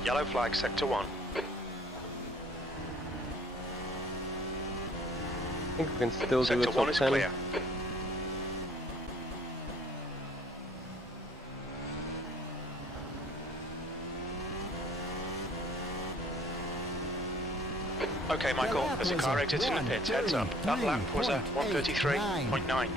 Yellow flag, sector 1. I think we can still do a Sector 1 top is 10. clear. Okay, Michael, there's a car exiting the pit, heads up. That lap was a 1:33.9.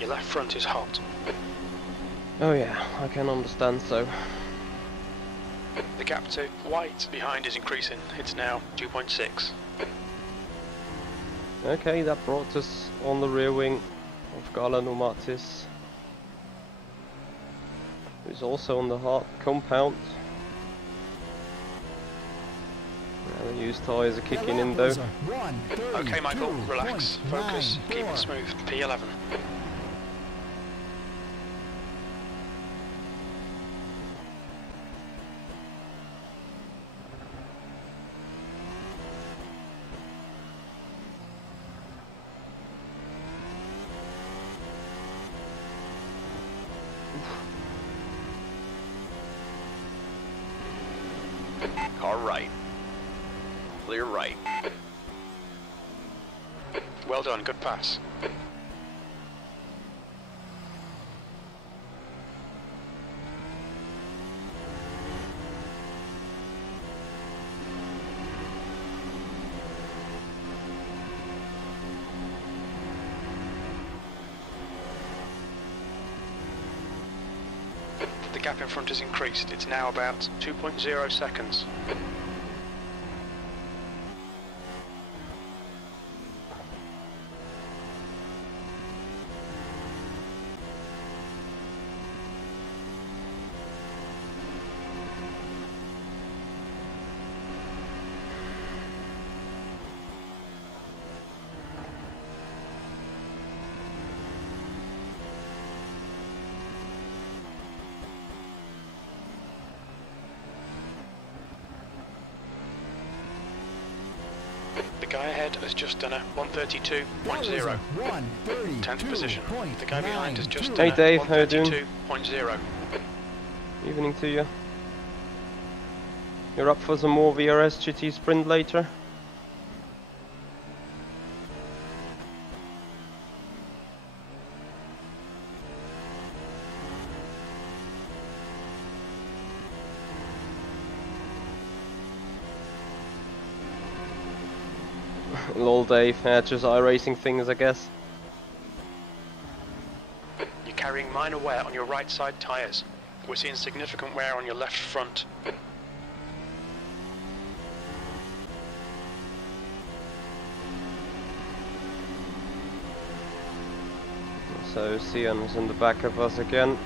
Your left front is hot. Oh yeah, I can understand so. The gap to white behind is increasing. It's now 2.6. Okay, that brought us on the rear wing of Galano Matis, who's also on the hard compound. Now the used tyres are kicking in though. Okay, Michael, relax, focus, keep it smooth. P11. Car right. Clear right. Well done, good pass. The gap in front has increased. It's now about 2.0 seconds. guy ahead has just done a 132.0. 10th position. The guy behind has just done Hey Dave, a how you doing? 132.0. Evening to you. You're up for some more VRS GT sprint later? Lol Dave, just iRacing things I guess. You're carrying minor wear on your right side tyres. We're seeing significant wear on your left front. So Sion's in the back of us again.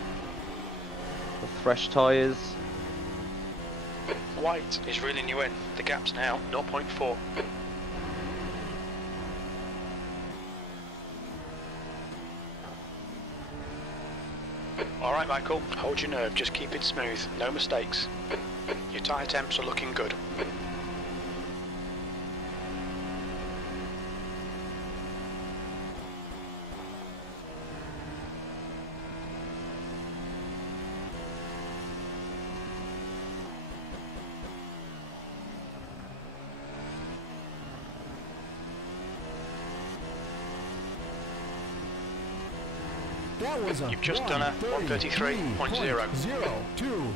The fresh tyres. White is reeling you in. The gap's now 0.4. Alright Michael, hold your nerve, just keep it smooth, no mistakes. Your tyre temps are looking good. That was a You've just done a 133.0. 133.02.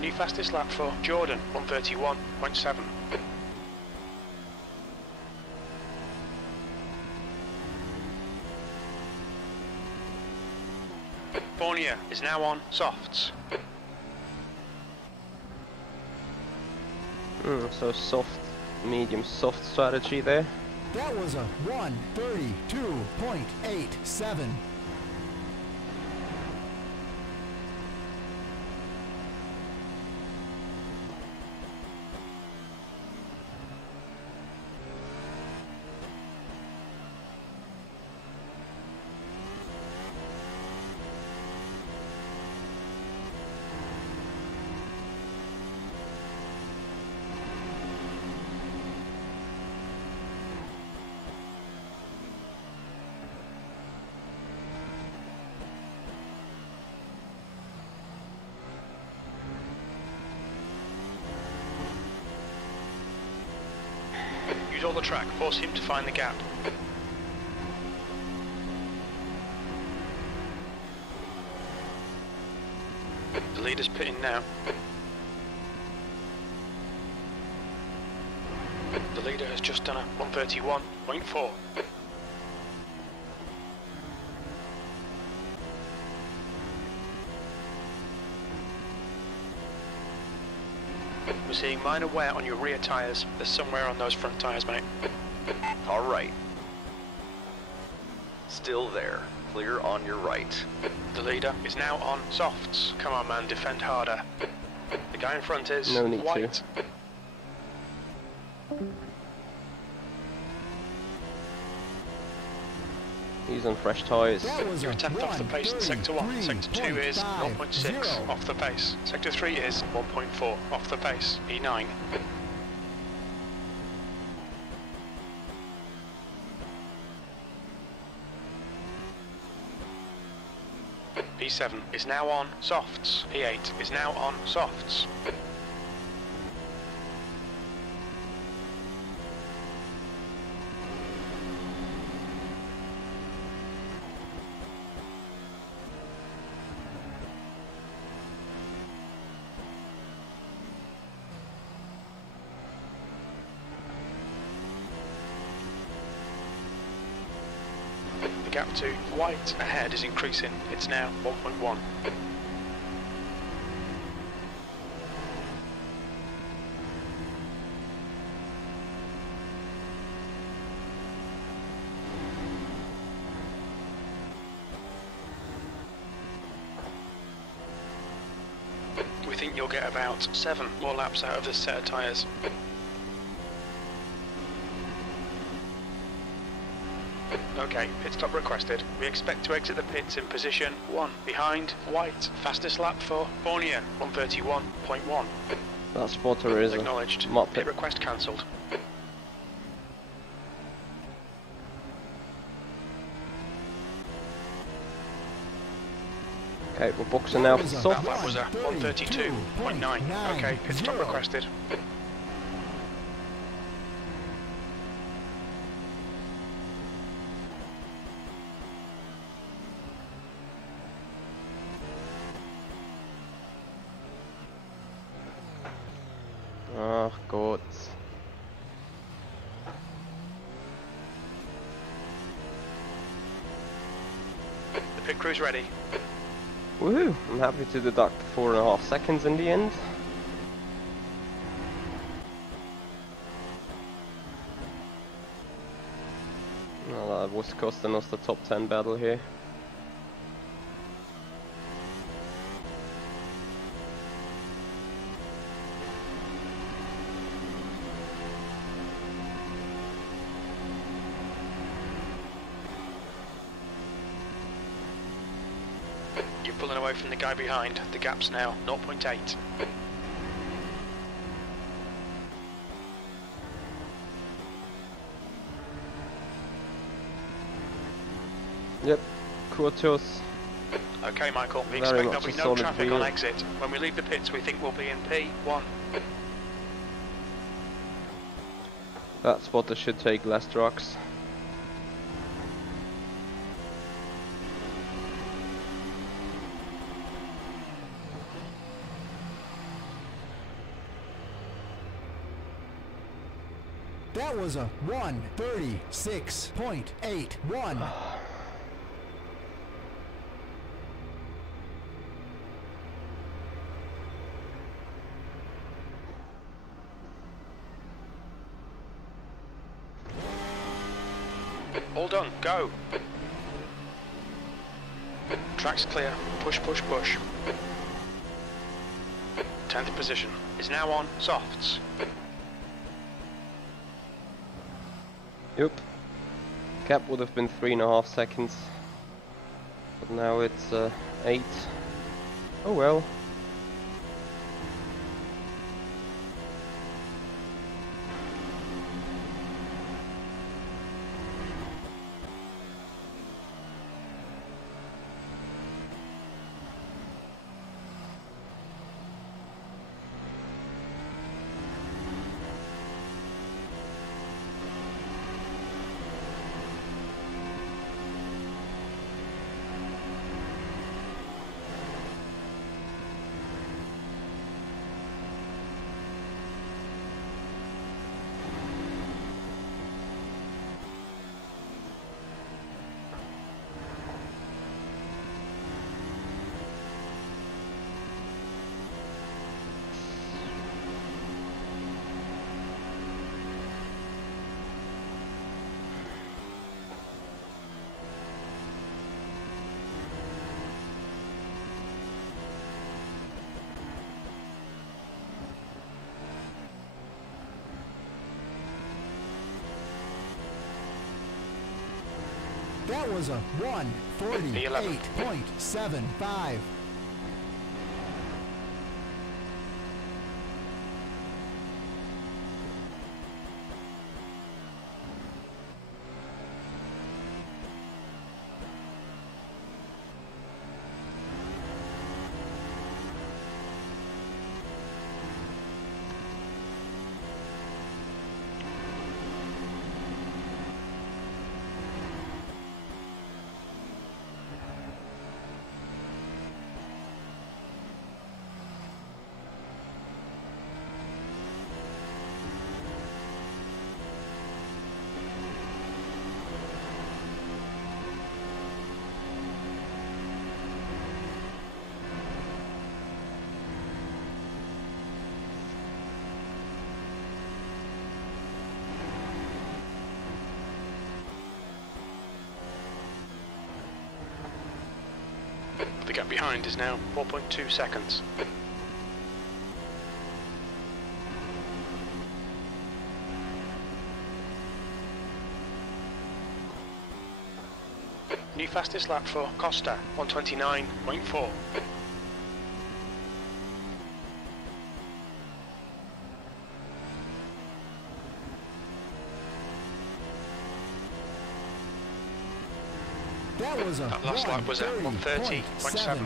New fastest lap for Jordan, 131.7. Fournier is now on softs. So soft, medium, soft strategy there. That was a 132.87. Use all the track, force him to find the gap. The leader's pitting now. The leader has just done a 131.4. We're seeing minor wear on your rear tyres. There's some wear on those front tyres, mate. Alright. Still there. Clear on your right. The leader is now on softs. Come on, man, defend harder. The guy in front is No need white. to. He's on fresh tyres. You're a tenth off the pace in Sector 1. Sector 2 is 0.6 off the pace. Sector 3 is 1.4 off the pace. E9. P7 is now on softs. P8 is now on softs. The gap to white ahead is increasing. It's now 1.1. We think you'll get about 7 more laps out of this set of tyres. Okay, pit stop requested. We expect to exit the pits in position 1, behind white. Fastest lap for Borneo, 131.1. That spotter is acknowledged. Muppet. Pit request cancelled. Okay, we're boxing now for soft. That lap was a 132.9. Okay, pit stop requested. Oh, God. The pit crew's ready. Woohoo! I'm happy to deduct 4.5 seconds in the end. Well, that was costing us the top 10 battle here. You're pulling away from the guy behind. The gap's now 0.8. Yep, Quartos. Okay, Michael, we Very expect much there'll be a no solid traffic wheel. on exit. When we leave the pits, we think we'll be in P1. That spotter should take less trucks. That was a 1:36.81. All done, go. Track's clear. Push, push, push. 10th position is now on softs. Yep. Cap would have been 3.5 seconds. But now it's 8. Oh well. That was a 1:48.75. The gap behind is now 4.2 seconds. New fastest lap for Costa, 129.4. That was a That last lap was at 130.7.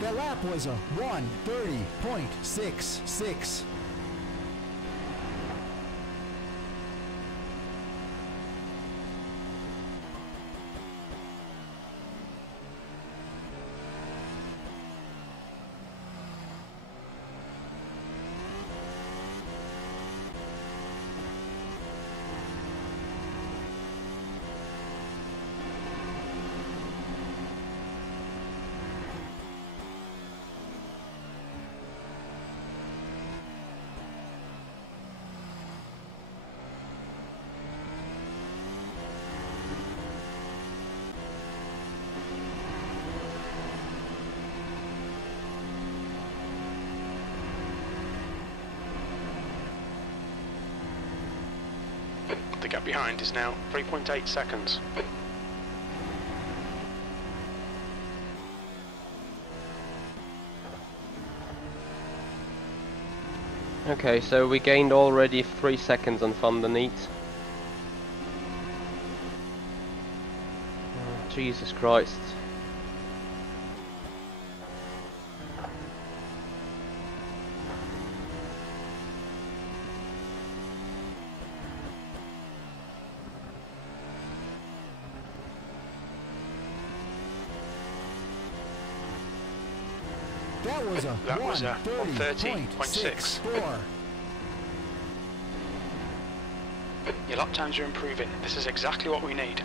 That lap was a 1:30.66. The gap behind is now 3.8 seconds. Okay, so we gained already 3 seconds on Van der Neat. Oh, Jesus Christ. That was a 1:30.6. Your lap times are improving. This is exactly what we need.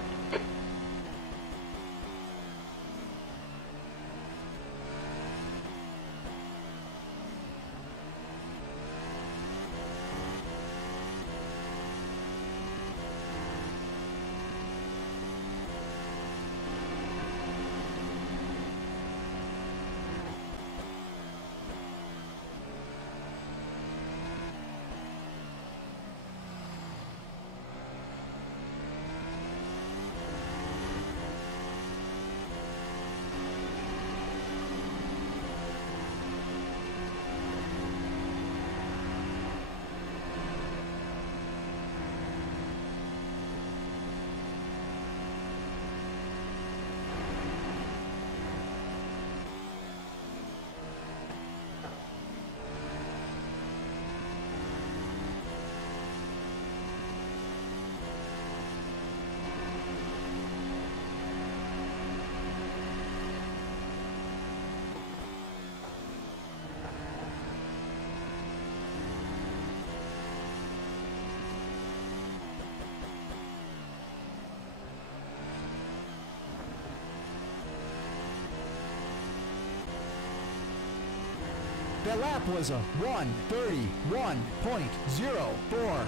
That lap was a 1:31.04.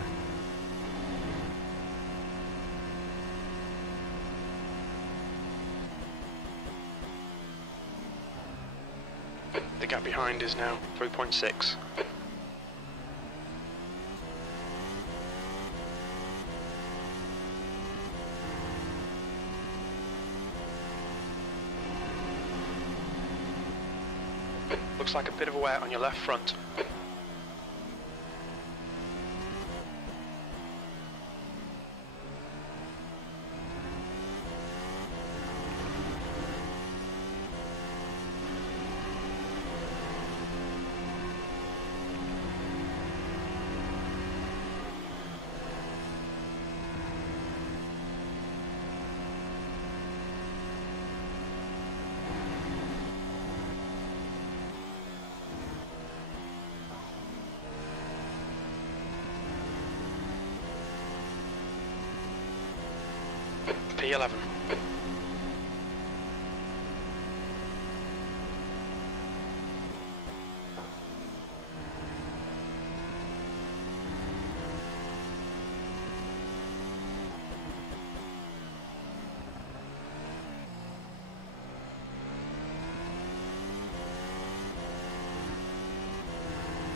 The gap behind is now 3.6. Looks like a bit of a wear on your left front. P11.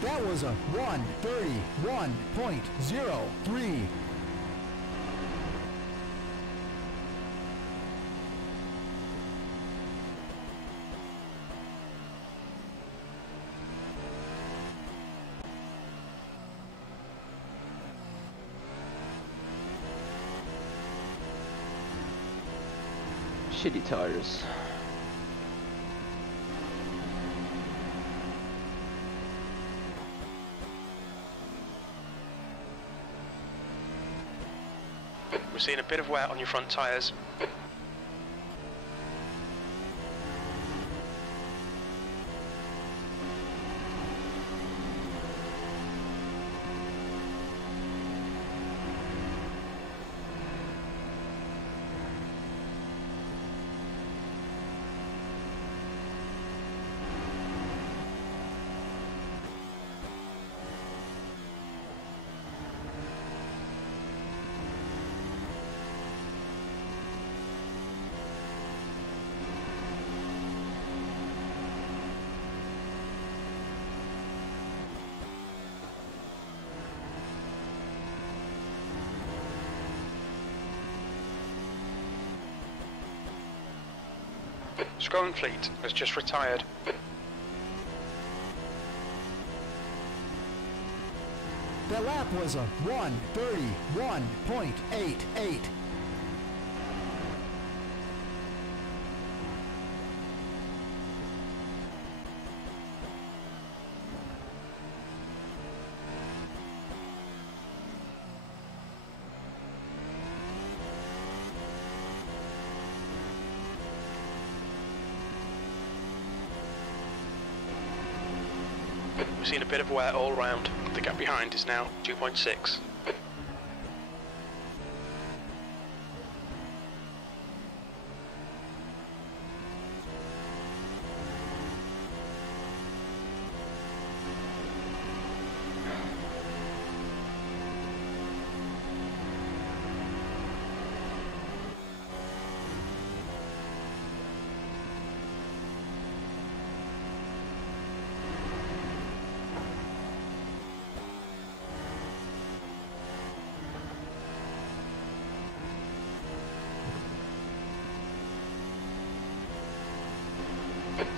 That was a 1:31.03. Shitty tires. We're seeing a bit of wear on your front tyres. Scrolling Fleet has just retired. That lap was a 1:31.88. We've seen a bit of wear all round. The gap behind is now 2.6.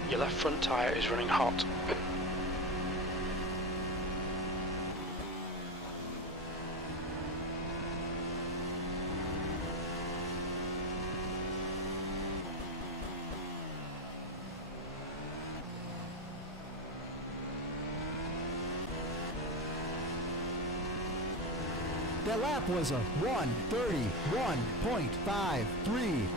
Your left front tyre is running hot. That lap was a 1:31.53.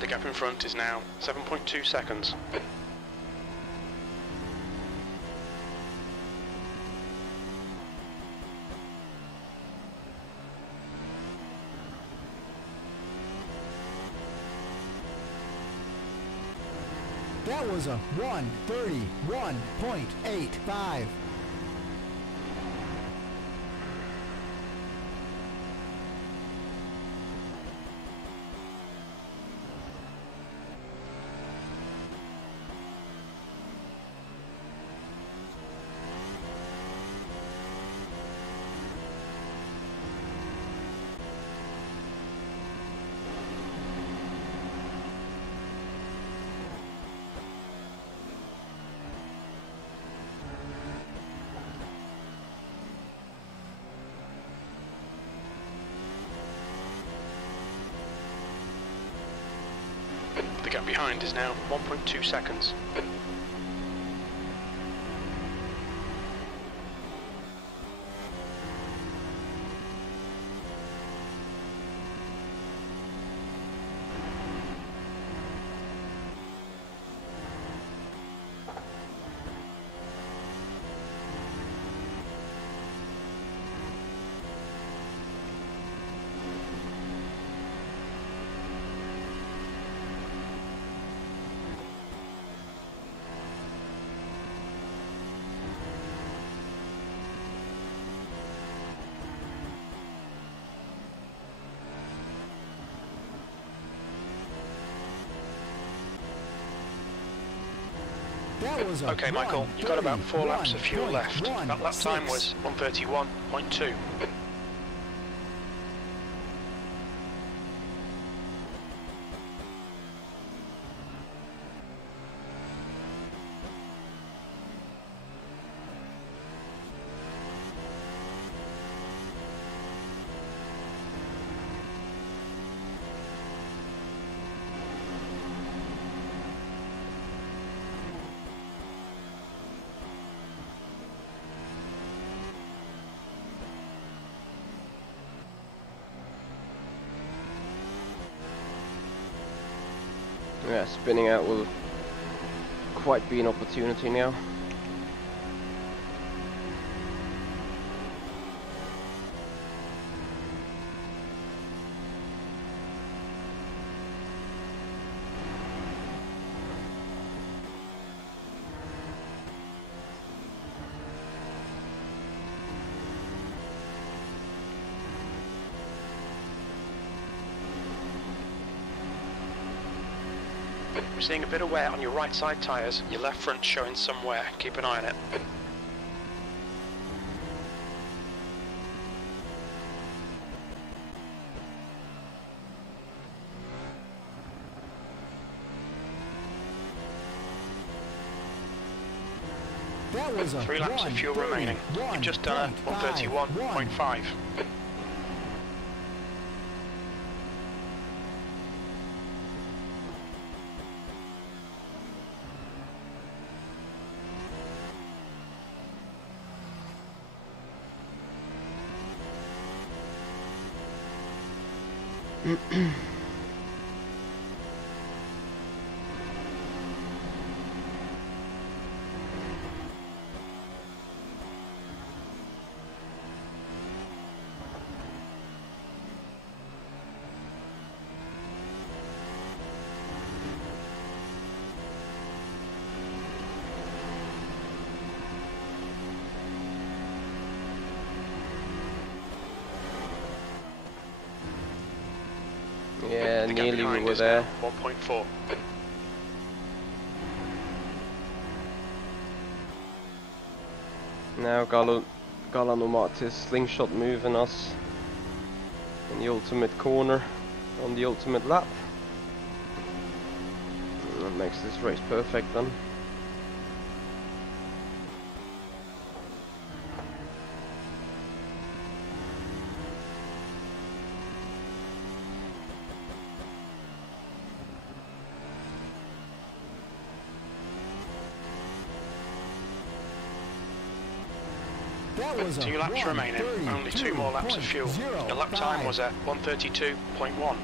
The gap in front is now 7.2 seconds. That was a 1:31.85. The gap behind is now 1.2 seconds. That was a Okay, Michael, you've got about 4 laps of fuel left. That lap time was 1:31.2. Yeah, spinning out will quite be an opportunity now. We're seeing a bit of wear on your right side tyres. Your left front's showing some wear. Keep an eye on it. That was a 3 laps of fuel remaining. You've just done a 1:31.5. Yeah, nearly we were there. 1.4. Now Galanomatis slingshot moving us in the ultimate corner on the ultimate lap. And that makes this race perfect then. That was a 2 laps remaining, only 2 more laps of fuel. Your lap time was at 1:32.1.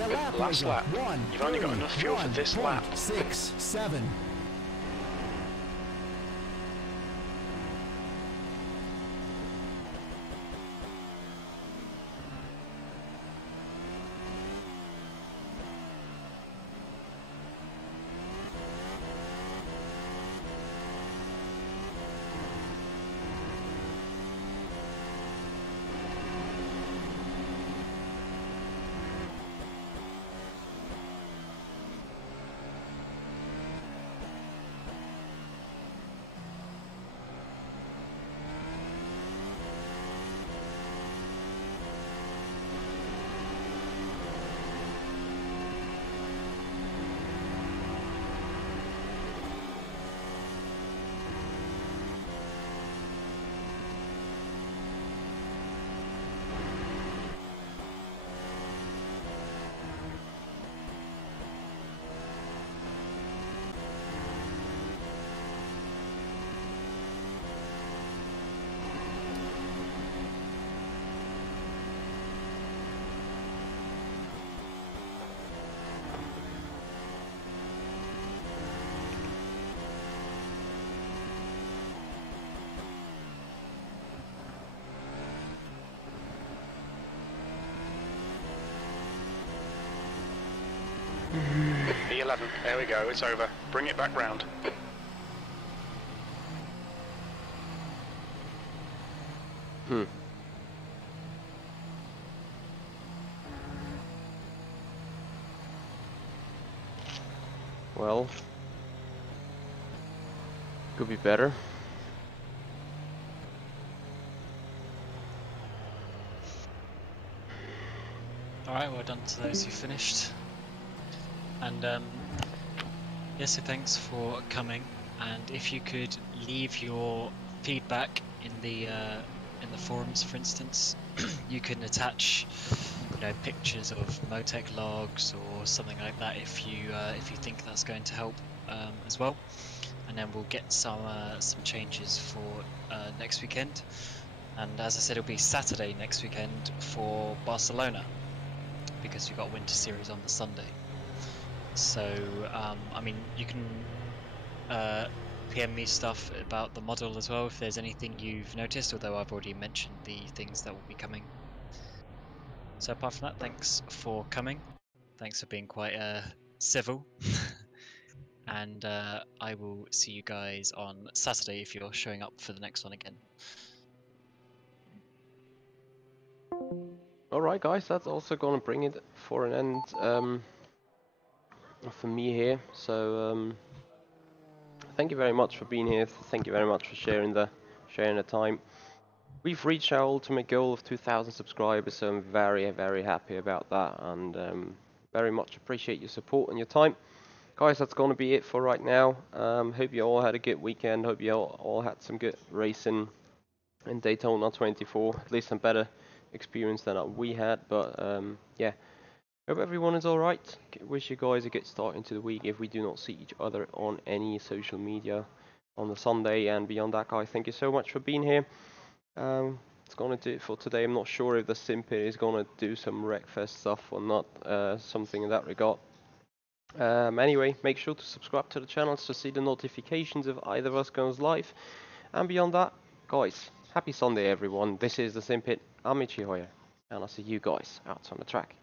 That lap Last was lap. a 1, You've only got enough fuel for this lap. 6-7. E11, there we go, it's over. Bring it back round. Well, could be better. Alright, well done to those who finished. And yes, so thanks for coming. And if you could leave your feedback in the forums, for instance, you can attach, you know, pictures of Motec logs or something like that if you think that's going to help as well. And then we'll get some changes for next weekend. And as I said, it'll be Saturday next weekend for Barcelona, because we've got Winter Series on the Sunday. So, I mean, you can PM me stuff about the model as well if there's anything you've noticed, although I've already mentioned the things that will be coming. So apart from that, thanks for coming. Thanks for being quite civil. And I will see you guys on Saturday if you're showing up for the next one again. Alright guys, that's also gonna bring it for an end for me here. So thank you very much for being here. Thank you very much for sharing the time. We've reached our ultimate goal of 2,000 subscribers, so I'm very happy about that, and very much appreciate your support and your time. Guys, that's gonna be it for right now. Hope you all had a good weekend. Hope you all had some good racing in Daytona 24. At least some better experience than we had, but yeah, hope everyone is alright. Wish you guys a good start into the week if we do not see each other on any social media on the Sunday. And beyond that, guys, thank you so much for being here. It's gonna do it for today. I'm not sure if the SimPit is gonna do some Wreckfest stuff or not, something in that regard. Anyway, make sure to subscribe to the channel to see the notifications if either of us goes live. And beyond that, guys, happy Sunday everyone. This is the SimPit. I'm Michi Hoyer, and I'll see you guys out on the track.